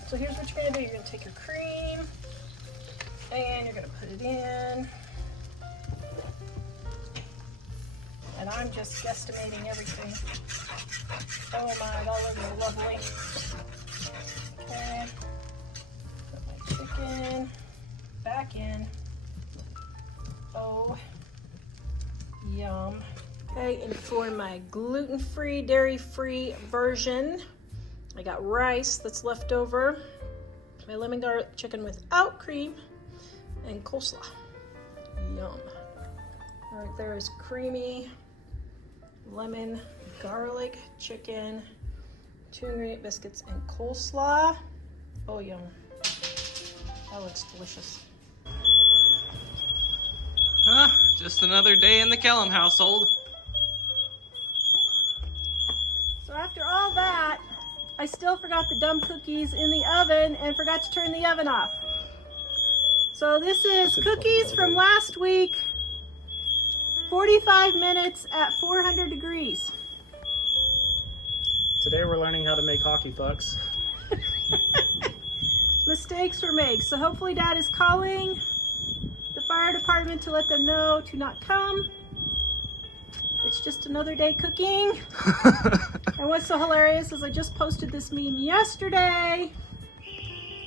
so here's what you're gonna do. You're gonna take your cream and you're gonna put it in. And I'm just guesstimating everything. Oh my, that looks lovely. Okay, put my chicken back in. Oh, yum. Okay, and for my gluten-free, dairy-free version, I got rice that's left over, my lemon garlic chicken without cream, and coleslaw. Yum. Right there is creamy lemon garlic chicken, 2 ingredient biscuits, and coleslaw. Oh, yum. That looks delicious. Just another day in the Kellum household. So after all that, I still forgot the dumb cookies in the oven and forgot to turn the oven off. So this is cookies from last week, 45 minutes at 400 degrees. Today we're learning how to make hockey pucks. Mistakes were made, so hopefully Dad is calling the fire department to let them know to not come. It's just another day cooking. And what's so hilarious is I just posted this meme yesterday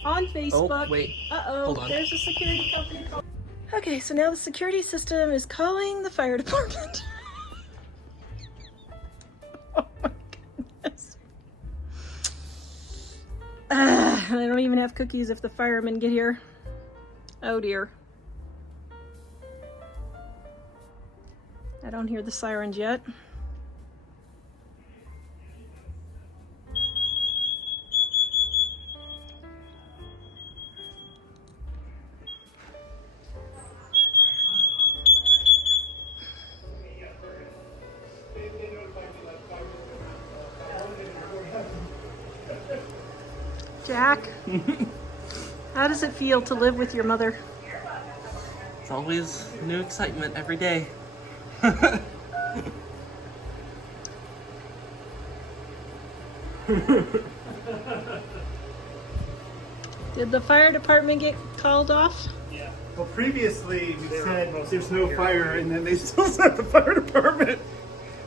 on Facebook. Oh, wait. Uh-oh, Hold on. there's a security company call. Okay, so now the security system is calling the fire department. Oh my goodness. I don't even have cookies if the firemen get here. Oh dear. I don't hear the sirens yet. Jack, how does it feel to live with your mother? It's always new excitement every day. Did the fire department get called off? Yeah. Well, previously we said there's no fire, and then they still sent the fire department,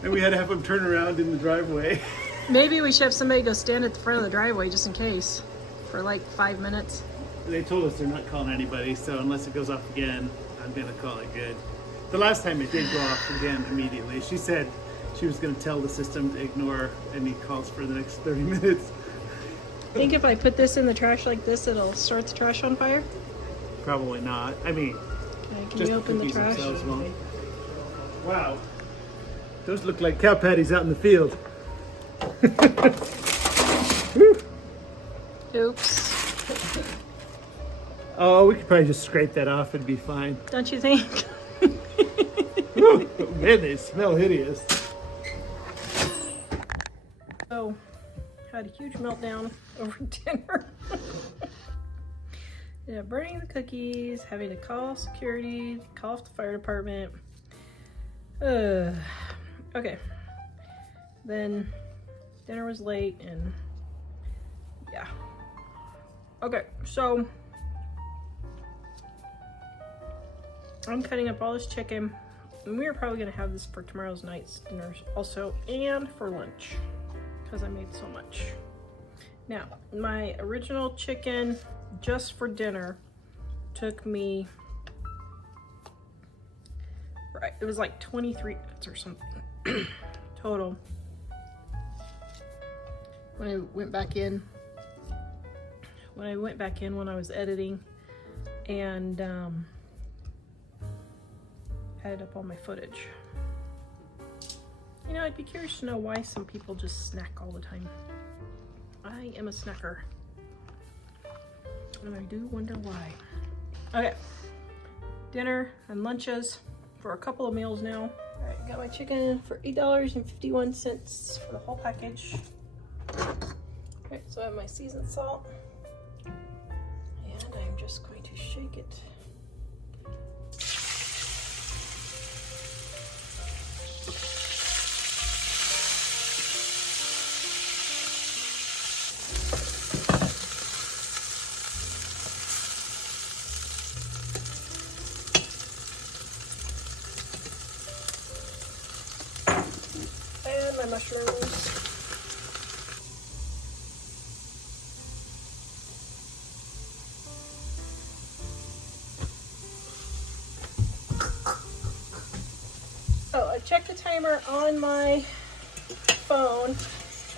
and we had to have them turn around in the driveway. Maybe we should have somebody go stand at the front of the driveway just in case for like 5 minutes. They told us they're not calling anybody, so unless it goes off again, I'm gonna call it good. The last time it did go off again immediately. She said she was gonna tell the system to ignore any calls for the next 30 minutes. I think if I put this in the trash like this, it'll start the trash on fire. Probably not. I mean, Okay, can just you open the cookies trash? themselves won't. Wow. Those look like cow patties out in the field. Oops. Oh, we could probably just scrape that off and be fine. Don't you think? Whew, man, they smell hideous. Oh, had a huge meltdown over dinner. Yeah, burning the cookies, having to call security, call off the fire department. Okay. Then dinner was late and yeah. Okay, so I'm cutting up all this chicken, and we are probably gonna have this for tomorrow's night's dinners also, and for lunch, because I made so much. Now, my original chicken just for dinner took me, right, it was like 23 minutes or something total. When I went back in when I was editing and added up all my footage. You know, I'd be curious to know why some people just snack all the time. I am a snacker, and I do wonder why. Okay, dinner and lunches for a couple of meals now. All right, got my chicken for $8.51 for the whole package. All right, so I have my seasoned salt, and I'm just going to shake it. my mushrooms. Oh, I checked the timer on my phone,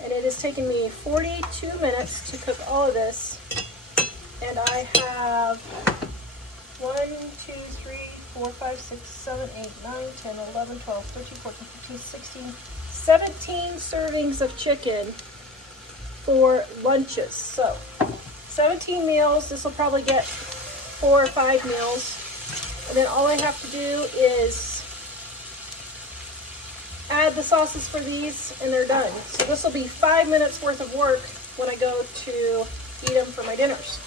and it has taken me 42 minutes to cook all of this. And I have 1, 2, 3, 4, 5, 6, 7, 8, 9, 10, 11, 12, 13, 14, 15, 16, 17 servings of chicken for lunches. So 17 meals. This will probably get 4 or 5 meals. And then all I have to do is add the sauces for these, and they're done. So this will be 5 minutes worth of work when I go to eat them for my dinners.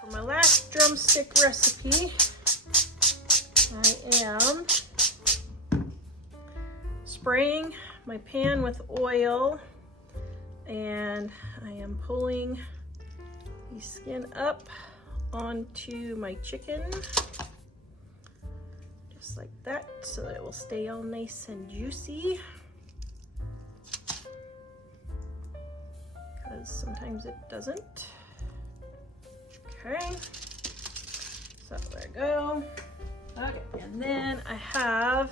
For my last drumstick recipe, I am spraying my pan with oil, and I am pulling the skin up onto my chicken, just like that, so that it will stay all nice and juicy, because sometimes it doesn't. Okay, so there we go. Okay, and then I have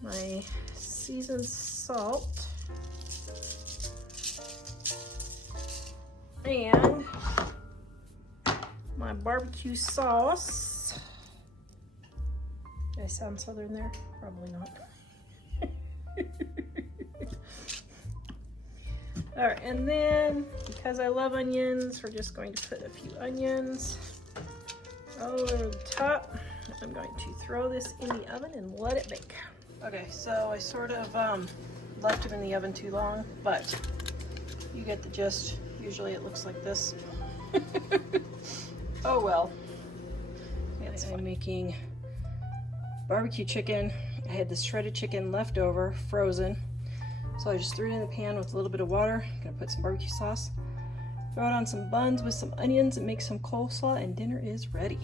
my seasoned salt and my barbecue sauce. Did I sound southern there? Probably not. All right, and then because I love onions, we're just going to put a few onions all over the top. I'm going to throw this in the oven and let it bake. Okay, so I sort of left them in the oven too long, but you get the gist. Usually it looks like this. Oh well. I'm making barbecue chicken. I had this shredded chicken left over, frozen. So I just threw it in the pan with a little bit of water. Gonna put some barbecue sauce, throw it on some buns with some onions, and make some coleslaw, and dinner is ready.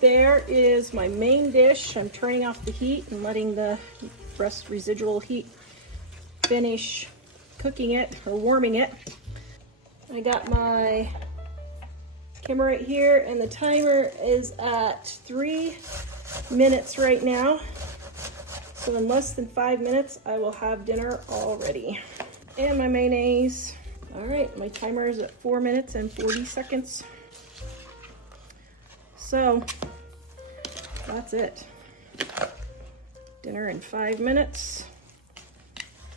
There is my main dish. I'm turning off the heat and letting the residual heat finish cooking it or warming it. I got my camera right here, and the timer is at 3 minutes right now. So in less than 5 minutes, I will have dinner all ready. And my mayonnaise. All right, my timer is at 4 minutes and 40 seconds. So that's it. Dinner in 5 minutes.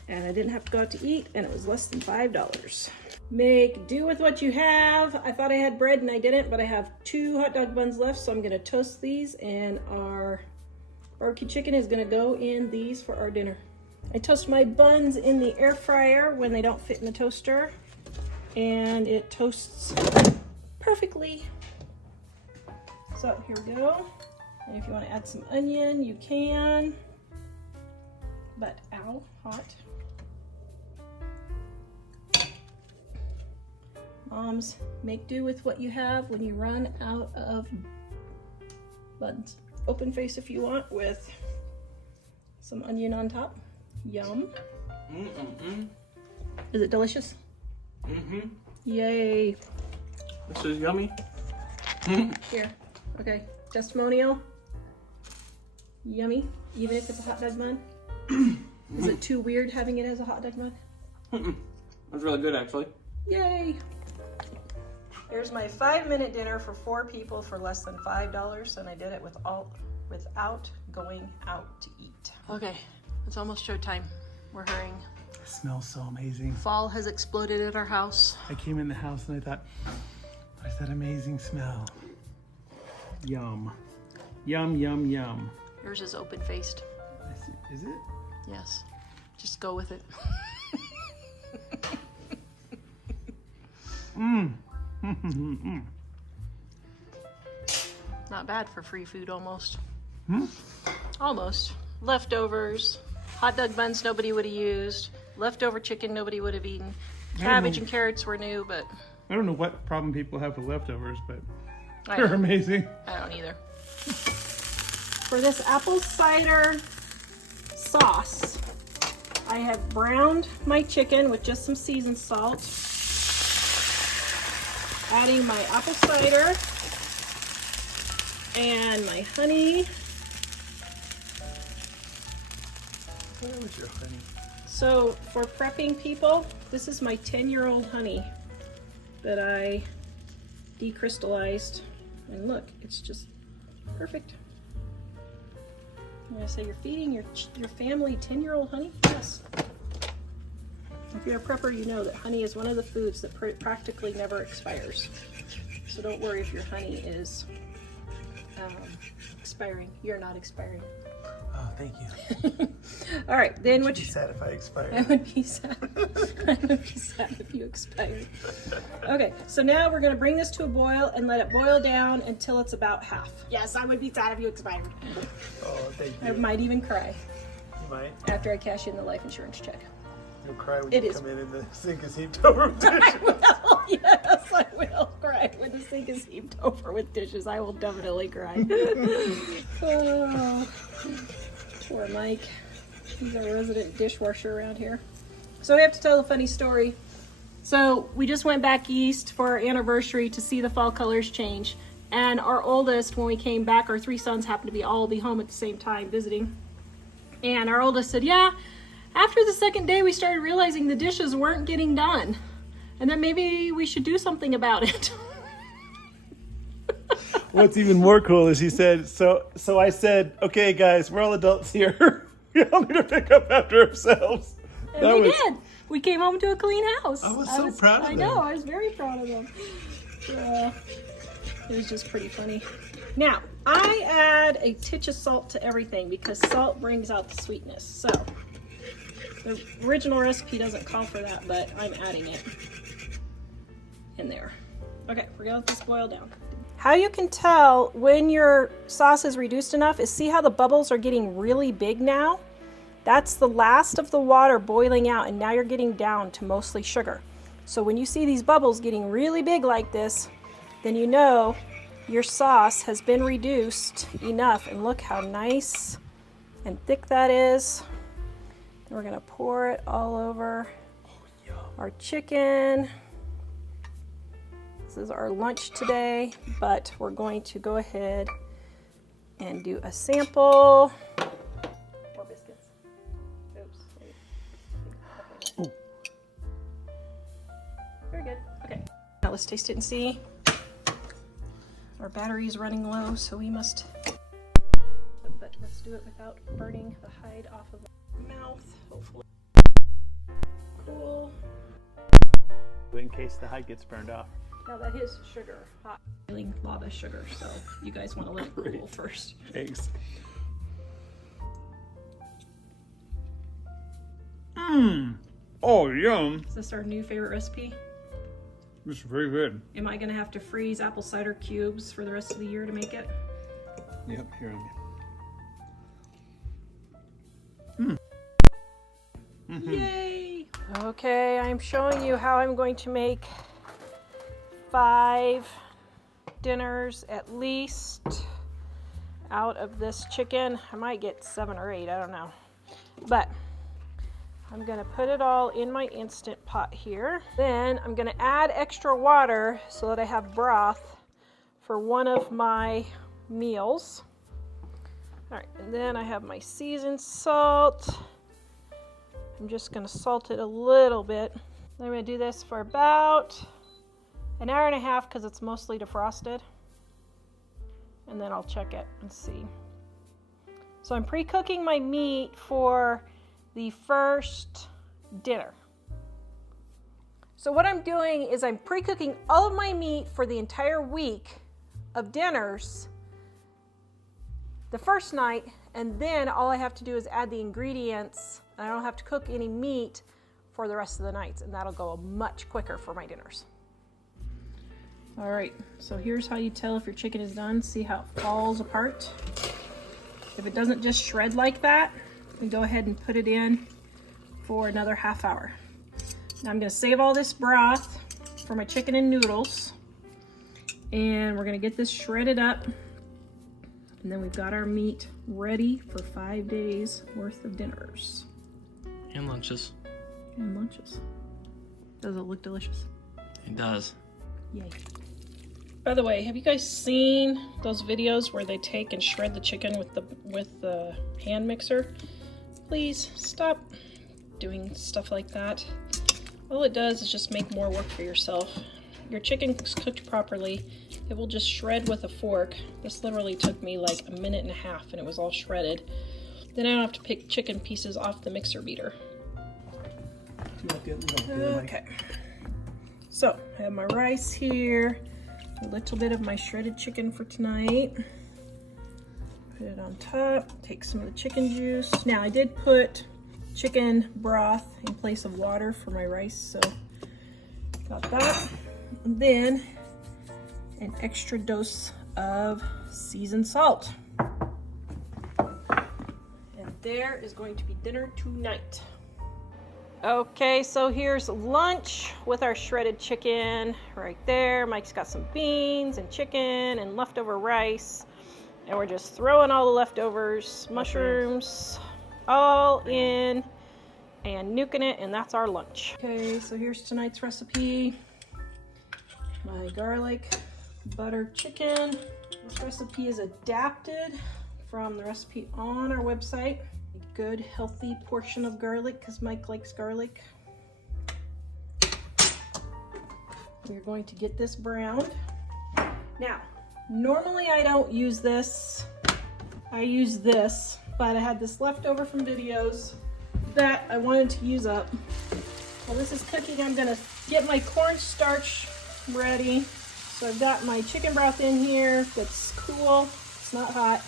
And I didn't have to go out to eat, and it was less than $5. Make do with what you have. I thought I had bread and I didn't, but I have 2 hot dog buns left, so I'm gonna toast these, and our barbecue chicken is gonna go in these for our dinner. I toast my buns in the air fryer when they don't fit in the toaster, and it toasts perfectly. So here we go. And if you want to add some onion, you can. But ow, hot. Moms, make do with what you have when you run out of buns. Open face if you want, with some onion on top. Yum. Is it delicious? Yay. This is yummy. Here. Okay. Testimonial. Yummy. Even if it's a hot dog bun. Is it too weird having it as a hot dog bun? That's really good, actually. Yay. Here's my 5-minute dinner for 4 people for less than $5, and I did it without going out to eat. Okay, it's almost showtime. We're hurrying. It smells so amazing. Fall has exploded at our house. I came in the house and I thought, what's that amazing smell? Yum. Yum, yum, yum. Yours is open-faced. Is it? Yes. Just go with it. Not bad for free food, almost. Almost. Leftovers, hot dog buns nobody would have used, leftover chicken nobody would have eaten. Cabbage and carrots were new, but I don't know what problem people have with leftovers, but I they're don't. amazing. I don't either. For this apple cider sauce, I have browned my chicken with just some seasoned salt. Adding my apple cider and my honey. Where was your honey? So for prepping people, this is my 10-year-old honey that I decrystallized. And look, it's just perfect. I'm gonna say you're feeding your family 10-year-old honey? Yes. If you're a prepper, you know that honey is one of the foods that practically never expires. So don't worry if your honey is expiring. You're not expiring. Oh, thank you. All right, then Would you be sad if I expired? I would be sad. I would be sad if you expired. Okay, so now we're gonna bring this to a boil and let it boil down until it's about half. Yes, I would be sad if you expired. Oh, thank I you. might even cry You might. after I cash in the life insurance check. You'll cry when It you is. come in and the sink is heaped over with dishes. I will, yes, I will cry when the sink is heaped over with dishes. I will definitely cry. Oh, poor Mike. He's our resident dishwasher around here. So we have to tell a funny story. So we just went back east for our anniversary to see the fall colors change. And our oldest, when we came back, our 3 sons happened to all be home at the same time visiting. And our oldest said, yeah, after the second day, we started realizing the dishes weren't getting done. And that maybe we should do something about it. What's even more cool is he said, so I said, okay guys, we're all adults here. We all need to pick up after ourselves. And we did. We came home to a clean house. I was so proud of I them. know, I was very proud of them. It was just pretty funny. Now, I add a titch of salt to everything because salt brings out the sweetness. So, the original recipe doesn't call for that, but I'm adding it in there. Okay, we're gonna let this boil down. How you can tell when your sauce is reduced enough is see how the bubbles are getting really big now? That's the last of the water boiling out, and now you're getting down to mostly sugar. So when you see these bubbles getting really big like this, then you know your sauce has been reduced enough. And look how nice and thick that is. And we're gonna pour it all over our chicken. This is our lunch today, but we're going to go ahead and do a sample. More biscuits. Oops. Very good. Okay. Now let's taste it and see. Our battery is running low, so we must. But let's do it without burning the hide off of the mouth. Hopefully. Cool. In case the hide gets burned off. Now that is sugar, hot boiling lava sugar, so you guys want to let it cool first. Thanks. Oh, yum. Is this our new favorite recipe? This is very good. Am I gonna have to freeze apple cider cubes for the rest of the year to make it? Yep, here. Yay! Okay, I'm showing you how I'm going to make 5 dinners at least out of this chicken. I might get 7 or 8, I don't know. But I'm gonna put it all in my Instant Pot here. Then I'm gonna add extra water so that I have broth for one of my meals. All right, and then I have my seasoned salt. I'm just gonna salt it a little bit. I'm gonna do this for about an hour and a half because it's mostly defrosted. And then I'll check it and see. So I'm pre-cooking my meat for the first dinner. So what I'm doing is I'm pre-cooking all of my meat for the entire week of dinners the first night, and then all I have to do is add the ingredients. I don't have to cook any meat for the rest of the nights, and that'll go much quicker for my dinners. All right, so here's how you tell if your chicken is done. See how it falls apart? If it doesn't just shred like that, then go ahead and put it in for another half hour. Now I'm gonna save all this broth for my chicken and noodles, and we're gonna get this shredded up, and then we've got our meat ready for 5 days worth of dinners. And lunches. And lunches. Does it look delicious? It does. Yay. By the way, have you guys seen those videos where they take and shred the chicken with the hand mixer? Please stop doing stuff like that. All it does is just make more work for yourself. Your chicken's cooked properly, it will just shred with a fork. This literally took me like a minute and a half and it was all shredded. Then I don't have to pick chicken pieces off the mixer beater. Okay. So I have my rice here, a little bit of my shredded chicken for tonight. Put it on top, take some of the chicken juice. Now I did put chicken broth in place of water for my rice, so got that. And then an extra dose of seasoned salt. And there is going to be dinner tonight. Okay, so here's lunch with our shredded chicken right there. Mike's got some beans and chicken and leftover rice. And we're just throwing all the leftovers, mushrooms, all in and nuking it, and that's our lunch. Okay, so here's tonight's recipe. My garlic butter chicken. This recipe is adapted from the recipe on our website. A good healthy portion of garlic because Mike likes garlic. We're going to get this browned. Now, normally I don't use this. I use this, but I had this leftover from videos that I wanted to use up. While this is cooking, I'm gonna get my cornstarch ready. So I've got my chicken broth in here that's cool, it's not hot.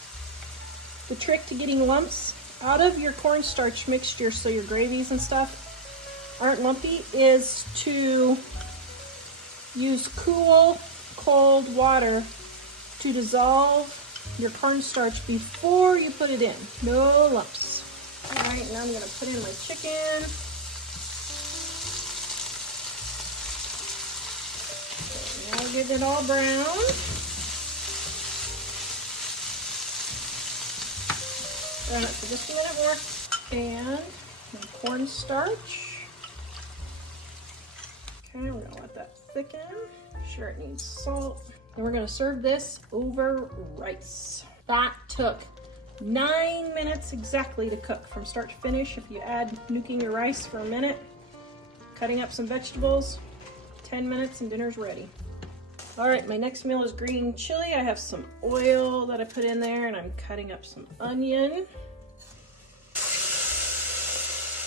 The trick to getting lumps out of your cornstarch mixture so your gravies and stuff aren't lumpy is to use cool, cold water to dissolve your cornstarch before you put it in. No lumps. All right, now I'm gonna put in my chicken. Okay, now get it all browned. Brown it for just a minute more. And my cornstarch. Okay, we're gonna let that thicken. Sure it needs salt. And we're gonna serve this over rice. That took 9 minutes exactly to cook from start to finish. If you add nuking your rice for a minute, cutting up some vegetables, 10 minutes and dinner's ready. All right, my next meal is green chili. I have some oil that I put in there and I'm cutting up some onion.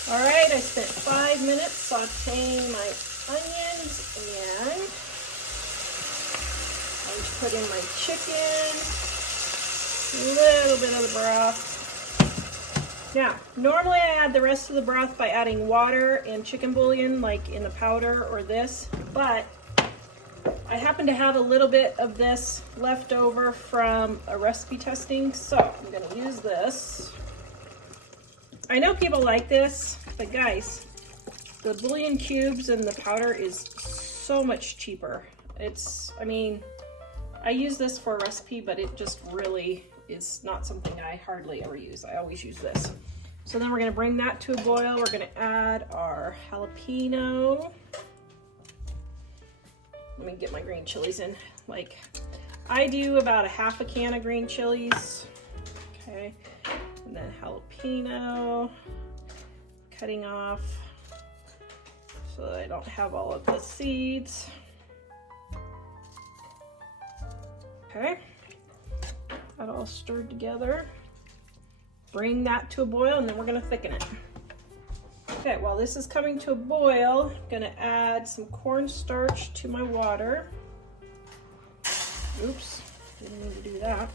All right, I spent 5 minutes sauteing my onions and I'm just putting my chicken, a little bit of the broth. Now, normally I add the rest of the broth by adding water and chicken bouillon like in the powder or this, but I happen to have a little bit of this left over from a recipe testing, so I'm gonna use this. I know people like this, but guys, the bouillon cubes and the powder is so much cheaper. I mean, I use this for a recipe, but it just really is not something I hardly ever use. I always use this. So then we're gonna bring that to a boil. We're gonna add our jalapeno. Let me get my green chilies in. Like, I do about a half a can of green chilies. Okay, and then jalapeno, cutting off so that I don't have all of the seeds. Okay, that all stirred together. Bring that to a boil and then we're gonna thicken it. Okay, while this is coming to a boil, I'm gonna add some cornstarch to my water. Oops, didn't mean to do that.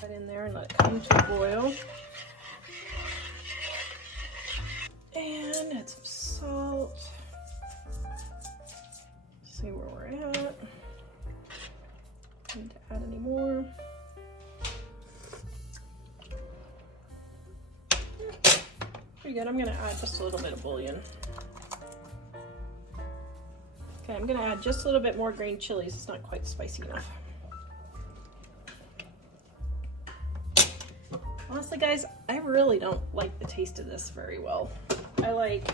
Put in there and let it come to a boil. And add some salt. See where we're at. Need to add any more. Pretty good. I'm gonna add just a little bit of bouillon. Okay, I'm gonna add just a little bit more green chilies. It's not quite spicy enough. Honestly, guys, I really don't like the taste of this very well. I like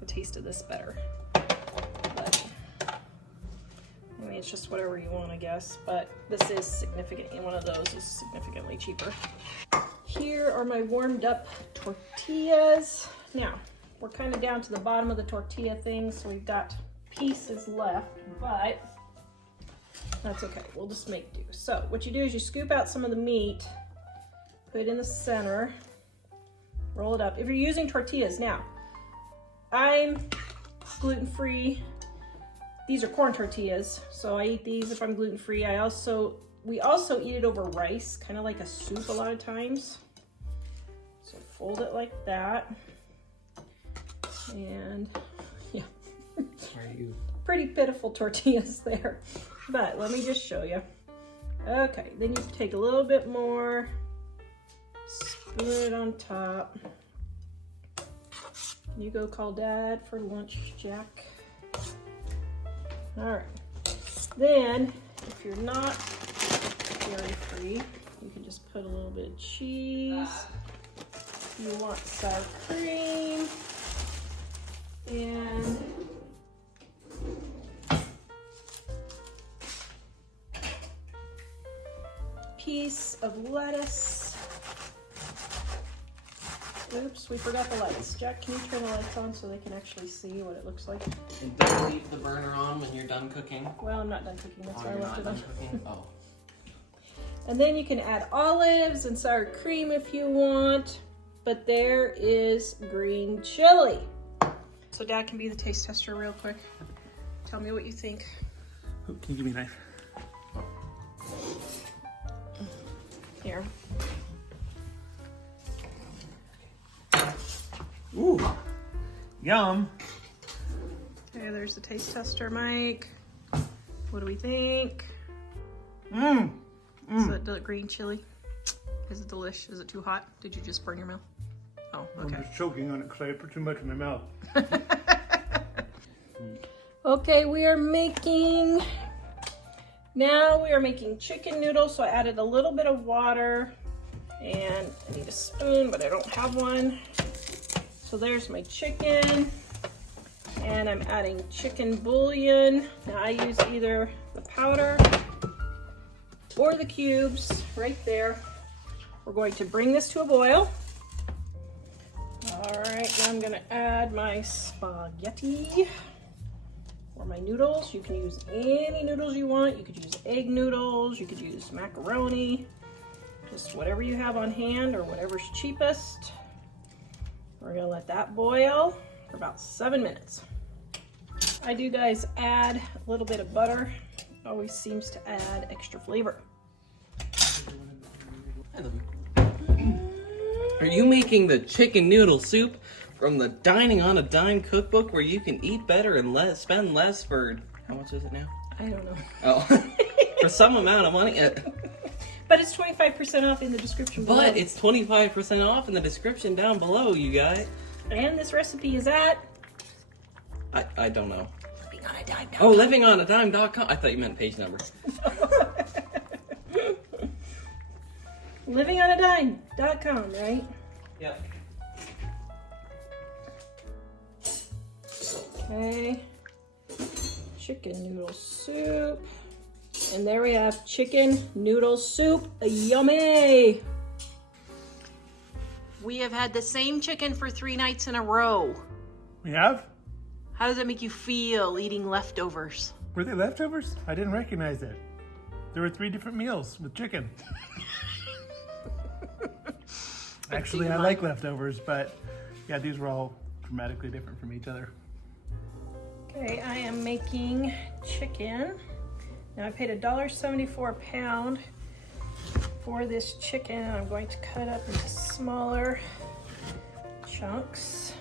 the taste of this better. But, I mean, it's just whatever you want, I guess. But this is significant, and one of those is significantly cheaper. Here are my warmed up tortillas. Now, we're kind of down to the bottom of the tortilla thing, so we've got pieces left, but that's okay. We'll just make do. So, what you do is you scoop out some of the meat, put it in the center, roll it up. If you're using tortillas, now, I'm gluten-free. These are corn tortillas, so I eat these if I'm gluten-free. We also eat it over rice, kind of like a soup a lot of times. So fold it like that. And yeah, pretty pitiful tortillas there. But let me just show you. Okay, then you take a little bit more, spoon it on top. You go call Dad for lunch, Jack. All right. Then, if you're not dairy-free, you can just put a little bit of cheese. You want sour cream. And piece of lettuce. Oops, we forgot the lights. Jack, can you turn the lights on so they can actually see what it looks like? And don't leave the burner on when you're done cooking. Well, I'm not done cooking, that's why I you're left not it done on. cooking? Oh. And then you can add olives and sour cream if you want, but there is green chili. So Dad can be the taste tester real quick. Tell me what you think. Oh, can you give me a knife? Here. Ooh, yum. Okay, there's the taste tester, Mike. What do we think? Mmm. Is it the green chili? Is it delish? Is it too hot? Did you just burn your mouth? Oh, okay. I'm just choking on it because I put too much in my mouth. Okay, we are making chicken noodles. So I added a little bit of water and I need a spoon, but I don't have one. So there's my chicken and I'm adding chicken bouillon. Now I use either the powder or the cubes right there. We're going to bring this to a boil. All right, now I'm gonna add my spaghetti or my noodles. You can use any noodles you want. You could use egg noodles, you could use macaroni, just whatever you have on hand or whatever's cheapest. We're gonna let that boil for about 7 minutes. I do, guys, add a little bit of butter. Always seems to add extra flavor. Are you making the chicken noodle soup from the Dining on a Dime cookbook where you can eat better and spend less for, how much is it now? I don't know. Oh, for some amount of money. But it's 25% off in the description below. But it's 25% off in the description down below, you guys. And this recipe is at I don't know. livingonadime.com. Oh, livingonadime.com. I thought you meant page number. livingonadime.com, right? Yep. Okay. Chicken noodle soup. And there we have chicken noodle soup. Yummy! We have had the same chicken for 3 nights in a row. We have? How does that make you feel eating leftovers? Were they leftovers? I didn't recognize it. There were 3 different meals with chicken. Actually, I like leftovers, but yeah, these were all dramatically different from each other. Okay, I am making chicken. Now I paid $1.74 a pound for this chicken, I'm going to cut it up into smaller chunks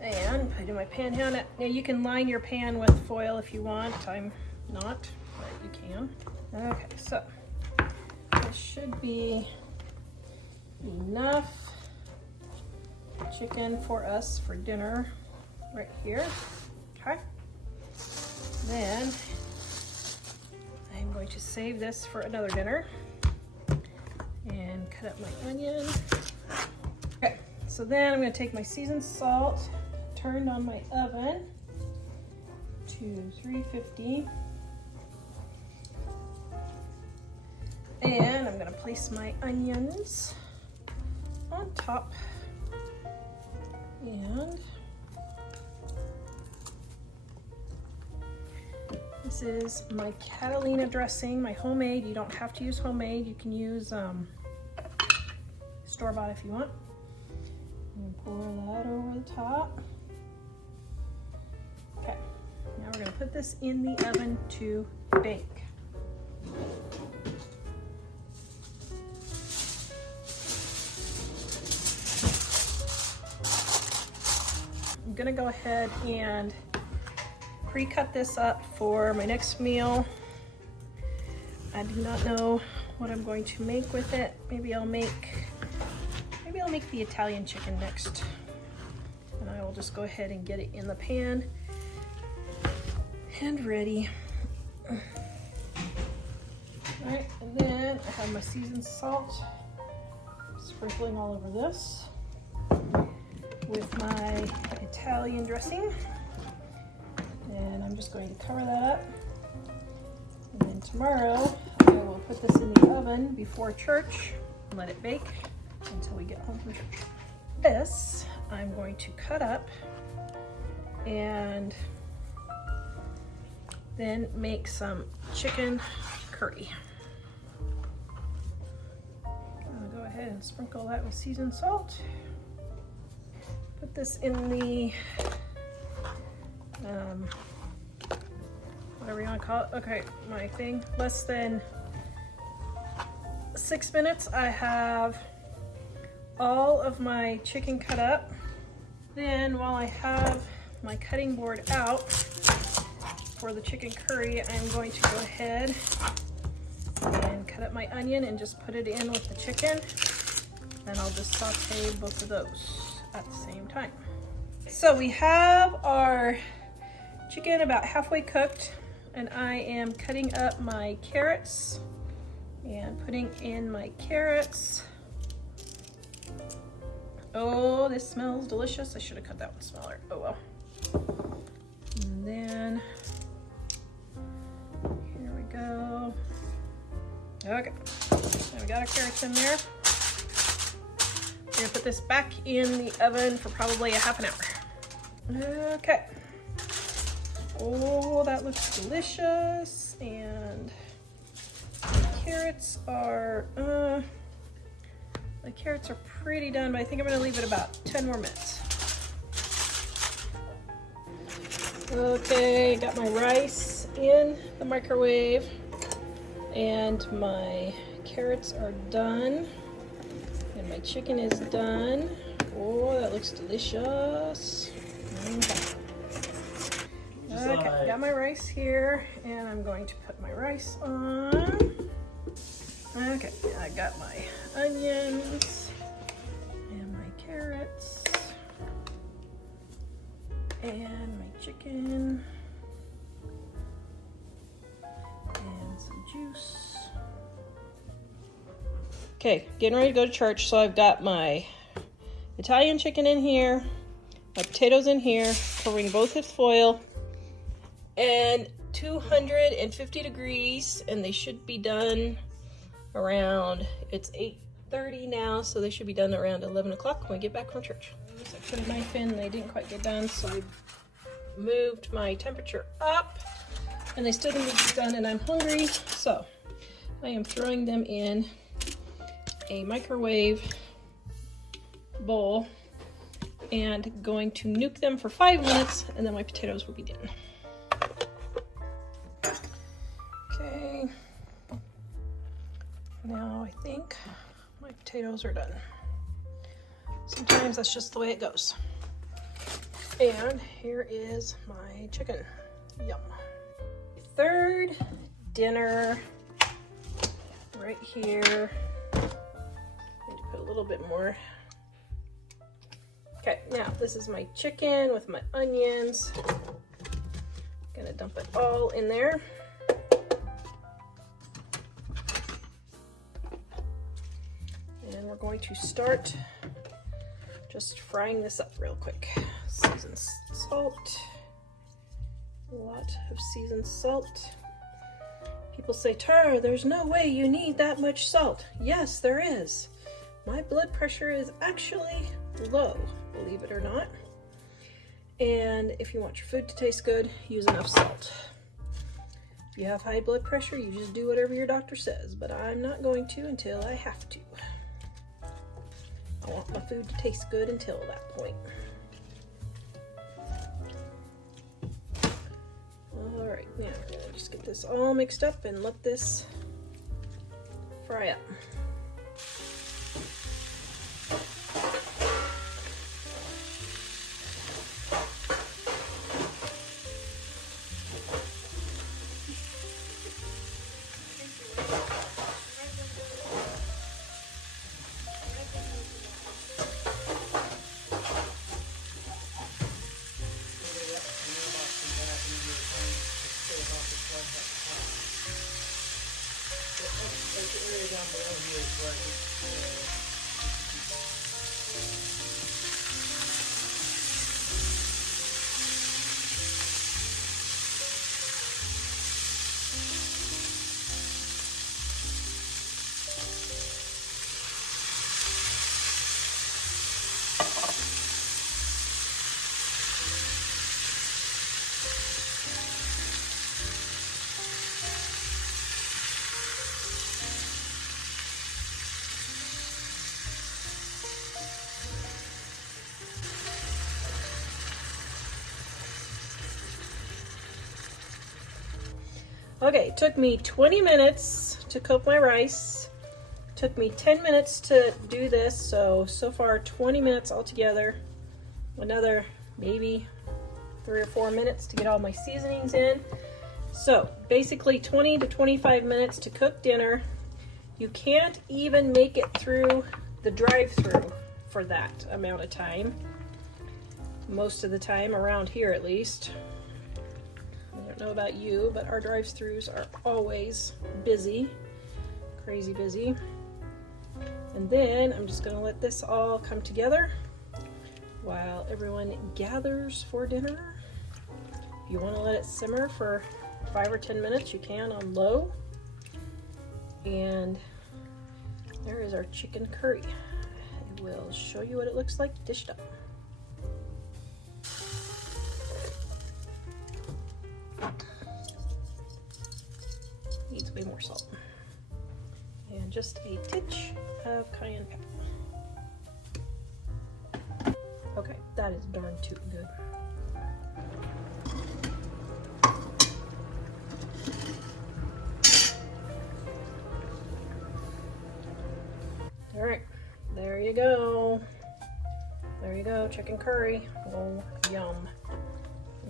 and put it in my pan. Now you can line your pan with foil if you want. I'm not, but you can. Okay, so this should be enough chicken for us for dinner right here. Okay. Then I'm going to save this for another dinner and cut up my onion. Okay, so then I'm going to take my seasoned salt, turned on my oven to 350, and I'm going to place my onions on top, and this is my Catalina dressing, my homemade. You don't have to use homemade. You can use store-bought if you want. And pour that over the top. Okay, now we're going to put this in the oven to bake. I'm going to go ahead and pre-cut this up for my next meal. I do not know what I'm going to make with it. Maybe I'll make the Italian chicken next. And I will just go ahead and get it in the pan and ready. Alright, and then I have my seasoned salt sprinkling all over this with my Italian dressing. And I'm just going to cover that up. And then tomorrow I will put this in the oven before church and let it bake until we get home from church. This I'm going to cut up and then make some chicken curry. I'm gonna go ahead and sprinkle that with seasoned salt. Put this in the whatever you want to call it. Okay, my thing, less than 6 minutes. I have all of my chicken cut up. Then while I have my cutting board out for the chicken curry, I'm going to go ahead and cut up my onion and just put it in with the chicken. Then I'll just saute both of those at the same time. So we have our chicken about halfway cooked, and I am cutting up my carrots and putting in my carrots. Oh, this smells delicious. I should have cut that one smaller. Oh well. And then here we go. Okay, now we got our carrots in there. We're gonna put this back in the oven for probably a half an hour. Okay. Oh, that looks delicious. And the carrots are pretty done, but I think I'm gonna leave it about 10 more minutes. Okay, got my rice in the microwave and my carrots are done and my chicken is done. Oh, that looks delicious. Okay, got my rice here and I'm going to put my rice on. Okay, I got my onions and my carrots and my chicken and some juice. Okay, getting ready to go to church, so I've got my Italian chicken in here, my potatoes in here, covering both with foil, and 250 degrees, and they should be done around, it's 8:30 now, so they should be done around 11 o'clock when we get back from church. So I put a knife in, they didn't quite get done, so we moved my temperature up, and they still didn't get done, and I'm hungry, so I am throwing them in a microwave bowl and going to nuke them for 5 minutes, and then my potatoes will be done. Okay. Now I think my potatoes are done. Sometimes that's just the way it goes. And here is my chicken. Yum. Third dinner right here. Need to put a little bit more. Okay, now this is my chicken with my onions. Gonna dump it all in there. And we're going to start just frying this up real quick. Seasoned salt. A lot of seasoned salt. People say, Tara, there's no way you need that much salt. Yes, there is. My blood pressure is actually low, believe it or not. And if you want your food to taste good, use enough salt. If you have high blood pressure, you just do whatever your doctor says, but I'm not going to until I have to. I want my food to taste good until that point. All right, now we're gonna just get this all mixed up and let this fry up. Okay, it took me 20 minutes to cook my rice. Took me 10 minutes to do this, so far 20 minutes altogether. Another maybe 3 or 4 minutes to get all my seasonings in. So basically 20 to 25 minutes to cook dinner. You can't even make it through the drive-thru for that amount of time. Most of the time, around here at least. I don't know about you, but our drive-thrus are always busy, crazy busy. And then I'm just gonna let this all come together while everyone gathers for dinner. If you wanna let it simmer for 5 or 10 minutes, you can on low. And there is our chicken curry. I will show you what it looks like dished up. Needs way more salt. And just a titch of cayenne pepper. Okay, that is darn too good. All right, there you go. There you go, chicken curry. Oh, yum.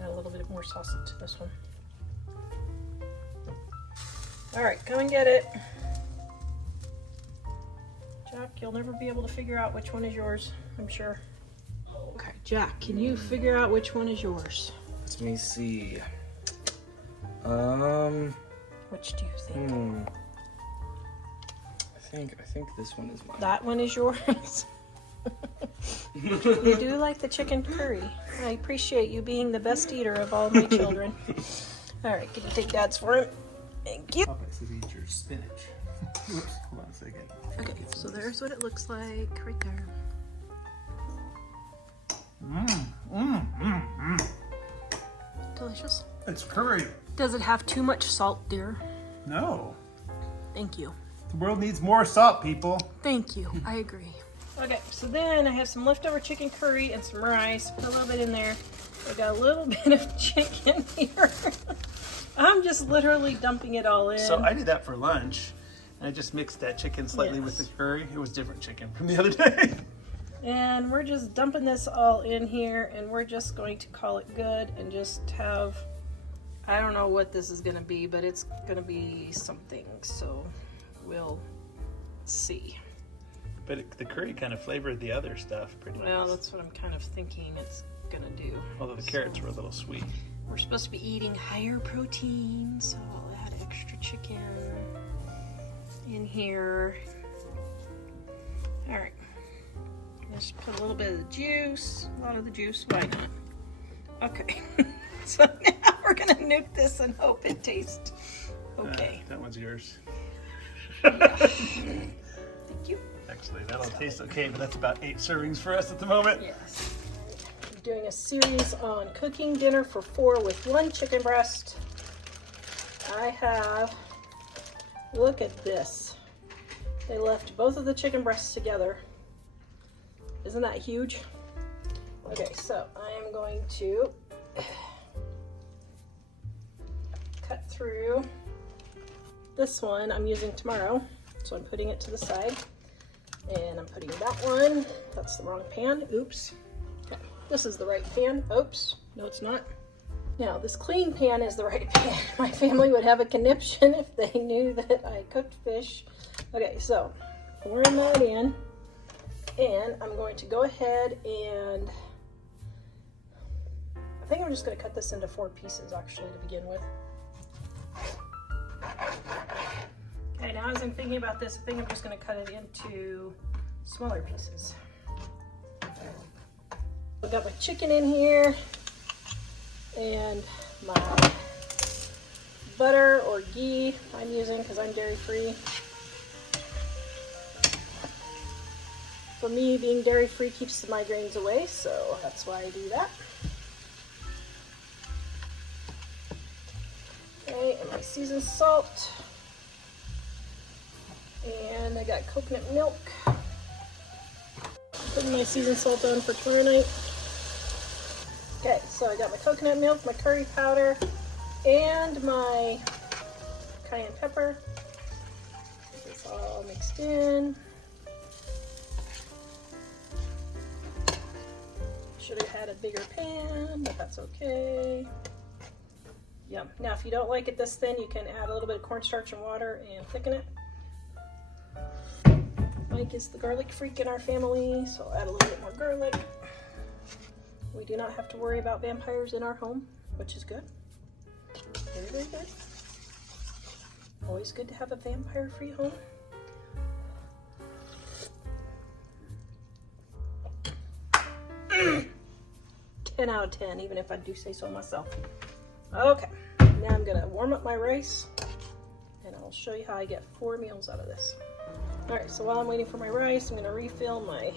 Add a little bit more sauce to this one. All right, come and get it. Jack, you'll never be able to figure out which one is yours, I'm sure. Okay, Jack, can you figure out which one is yours? Let me see. Which do you think? I think this one is mine. That one is yours? You do like the chicken curry. I appreciate you being the best eater of all my children. All right, can you take Dad's for him? Thank you. Papa says eat your spinach. Oops, hold on a second. Okay, so there's what it looks like right there. Delicious. It's curry. Does it have too much salt, dear? No. Thank you. The world needs more salt, people. Thank you. I agree. Okay, so then I have some leftover chicken curry and some rice. Put a little bit in there. I got a little bit of chicken here. I'm just literally dumping it all in. So I did that for lunch, I just mixed that chicken slightly with the Yes. curry. It was different chicken from the other day. And we're just dumping this all in here, and we're just going to call it good and just have, I don't know what this is going to be, but it's going to be something, so we'll see. But the curry kind of flavored the other stuff pretty Well, nice. that's what I'm kind of thinking it's going to do. Although the carrots were a little sweet. We're supposed to be eating higher protein, so I'll add extra chicken in here. All right. Just put a little bit of the juice, a lot of the juice, why not? Okay. So now we're gonna nuke this and hope it tastes okay. That one's yours. Thank you. Actually, that'll taste okay, but that's about 8 servings for us at the moment. Yes. I'm doing a series on cooking dinner for 4 with 1 chicken breast. I have, look at this. They left both of the chicken breasts together. Isn't that huge? Okay, so I am going to cut through this one. I'm using tomorrow, so I'm putting it to the side. And I'm putting that one, that's the wrong pan, oops. Okay, this is the right pan, oops, no it's not. Now this clean pan is the right pan. My family would have a conniption if they knew that I cooked fish. Okay, so pouring that in, and I'm going to go ahead and, I think I'm just going to cut this into 4 pieces actually to begin with. Okay, now as I'm thinking about this, I think I'm just going to cut it into smaller pieces. I've got my chicken in here and my butter or ghee I'm using because I'm dairy free. For me, being dairy free keeps the migraines away, so that's why I do that. Okay, and my seasoned salt. And I got coconut milk. Putting my seasoned salt on for tomorrow night. Okay, so I got my coconut milk, my curry powder, and my cayenne pepper. Get this all mixed in. Should have had a bigger pan, but that's okay. Yum. Now, if you don't like it this thin, you can add a little bit of cornstarch and water and thicken it. Mike is the garlic freak in our family, so I'll add a little bit more garlic. We do not have to worry about vampires in our home, which is good. Very, very good. Always good to have a vampire-free home. Mm. 10 out of 10, even if I do say so myself. Okay, now I'm gonna warm up my rice, and I'll show you how I get 4 meals out of this. All right, so while I'm waiting for my rice, I'm gonna refill my,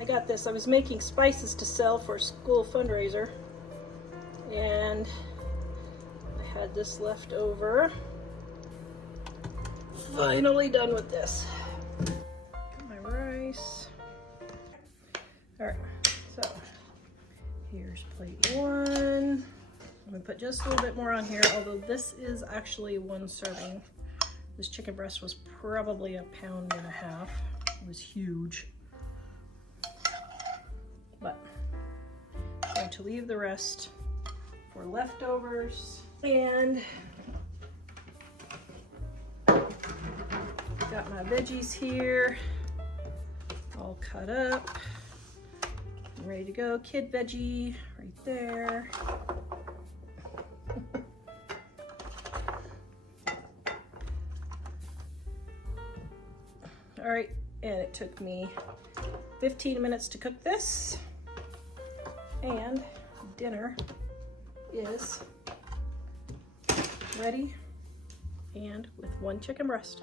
I got this, I was making spices to sell for a school fundraiser, and I had this left over. Finally done with this. Got my rice. All right, so here's plate 1. I'm gonna put just a little bit more on here, although this is actually 1 serving. This chicken breast was probably 1.5 pounds. It was huge. But I'm going to leave the rest for leftovers. And got my veggies here, all cut up. I'm ready to go. Kid veggie right there. All right, and it took me 15 minutes to cook this, and dinner is ready, and with 1 chicken breast.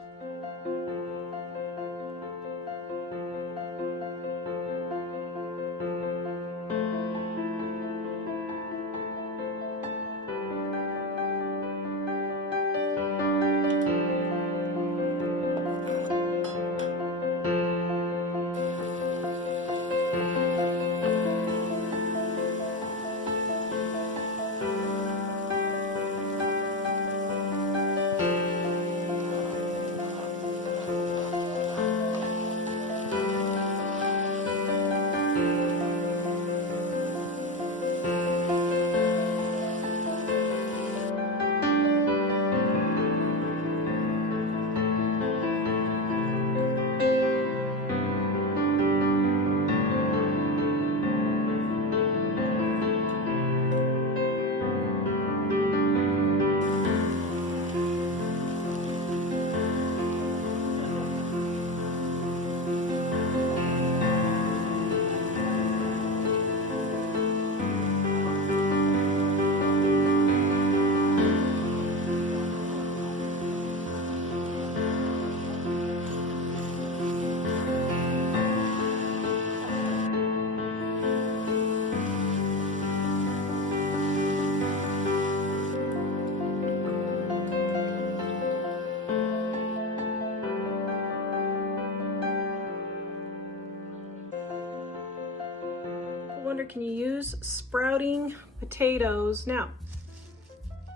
wonder, can you use sprouting potatoes? Now,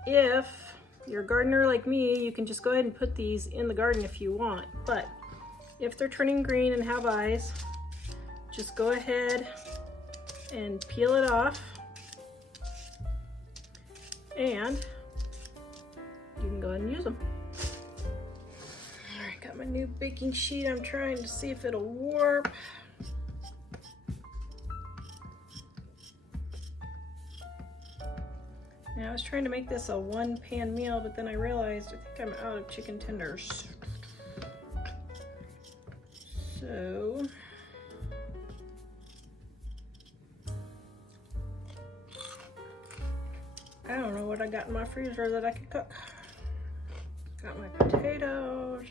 if you're a gardener like me, you can just go ahead and put these in the garden if you want. But if they're turning green and have eyes, just go ahead and peel it off. And you can go ahead and use them. All right, got my new baking sheet. I'm trying to see if it'll warp. Now I was trying to make this a one-pan meal, but then I realized I think I'm out of chicken tenders. So I don't know what I got in my freezer that I could cook. Got my potatoes.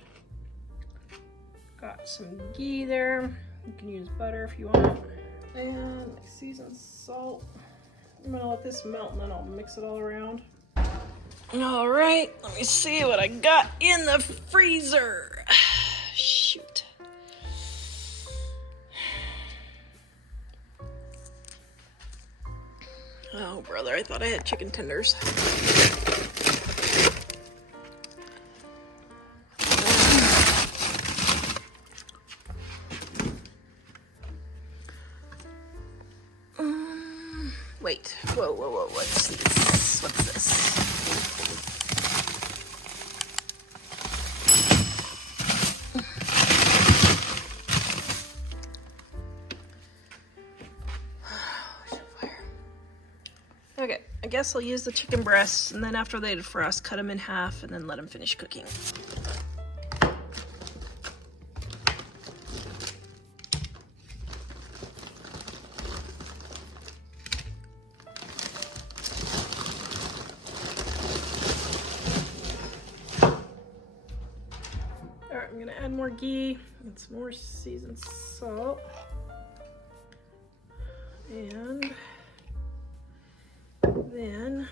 Got some ghee there. You can use butter if you want. And my seasoned salt. I'm gonna let this melt and then I'll mix it all around. All right, let me see what I got in the freezer. Shoot. Oh, brother, I thought I had chicken tenders. Wait, whoa, what's this? What's this? Okay, I guess I'll use the chicken breasts, and then after they defrost, cut them in half and then let them finish cooking. Alright, I'm gonna add more ghee and some more seasoned salt. And then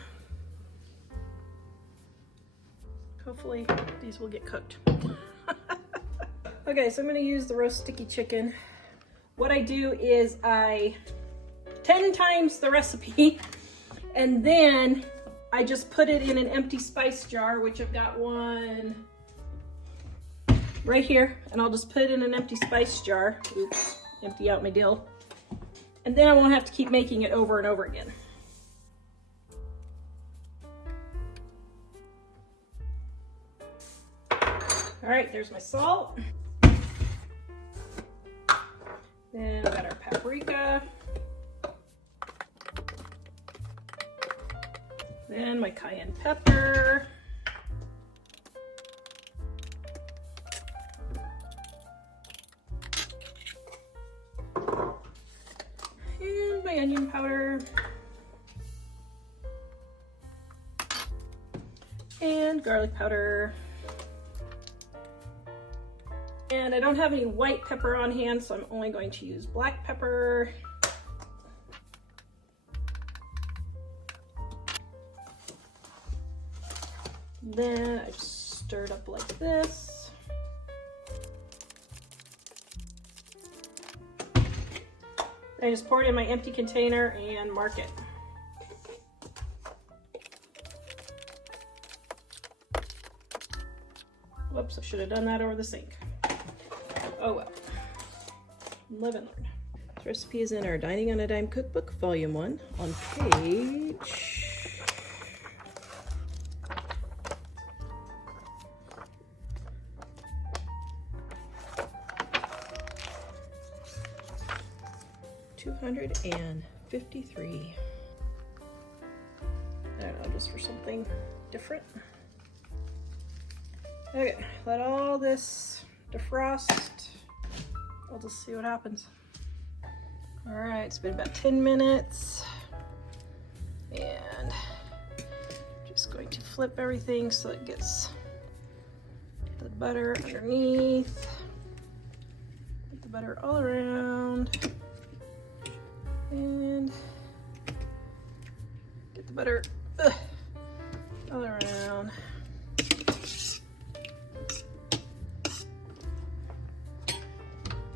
hopefully these will get cooked. Okay, so I'm going to use the roast sticky chicken. What I do is I 10 times the recipe and then I just put it in an empty spice jar, which I've got one right here, and I'll just put it in an empty spice jar. Oops, empty out my dill. And then I won't have to keep making it over and over again. All right, there's my salt. Then we got our paprika. Then my cayenne pepper. And my onion powder. And garlic powder. And I don't have any white pepper on hand, so I'm only going to use black pepper. Then I just stir it up like this. I just pour it in my empty container and mark it. Whoops, I should have done that over the sink. Oh well. Live and learn. This recipe is in our Dining on a Dime cookbook, volume 1, on page 253. I don't know, just for something different. Okay, let all this defrost. I'll just see what happens. All right, it's been about 10 minutes. And just going to flip everything so it gets the butter underneath. Put the butter all around. And get the butter all around.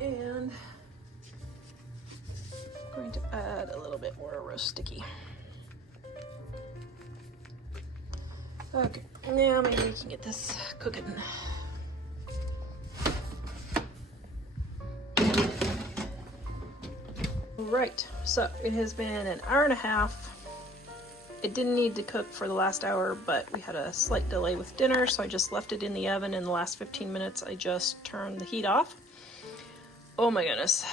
And going to add a little bit more roast sticky. Okay, now maybe we can get this cooking. Right, so it has been an hour and a half. It didn't need to cook for the last hour, but we had a slight delay with dinner, so I just left it in the oven. In the last 15 minutes, I just turned the heat off. Oh my goodness,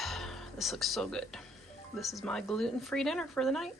this looks so good. This is my gluten-free dinner for the night.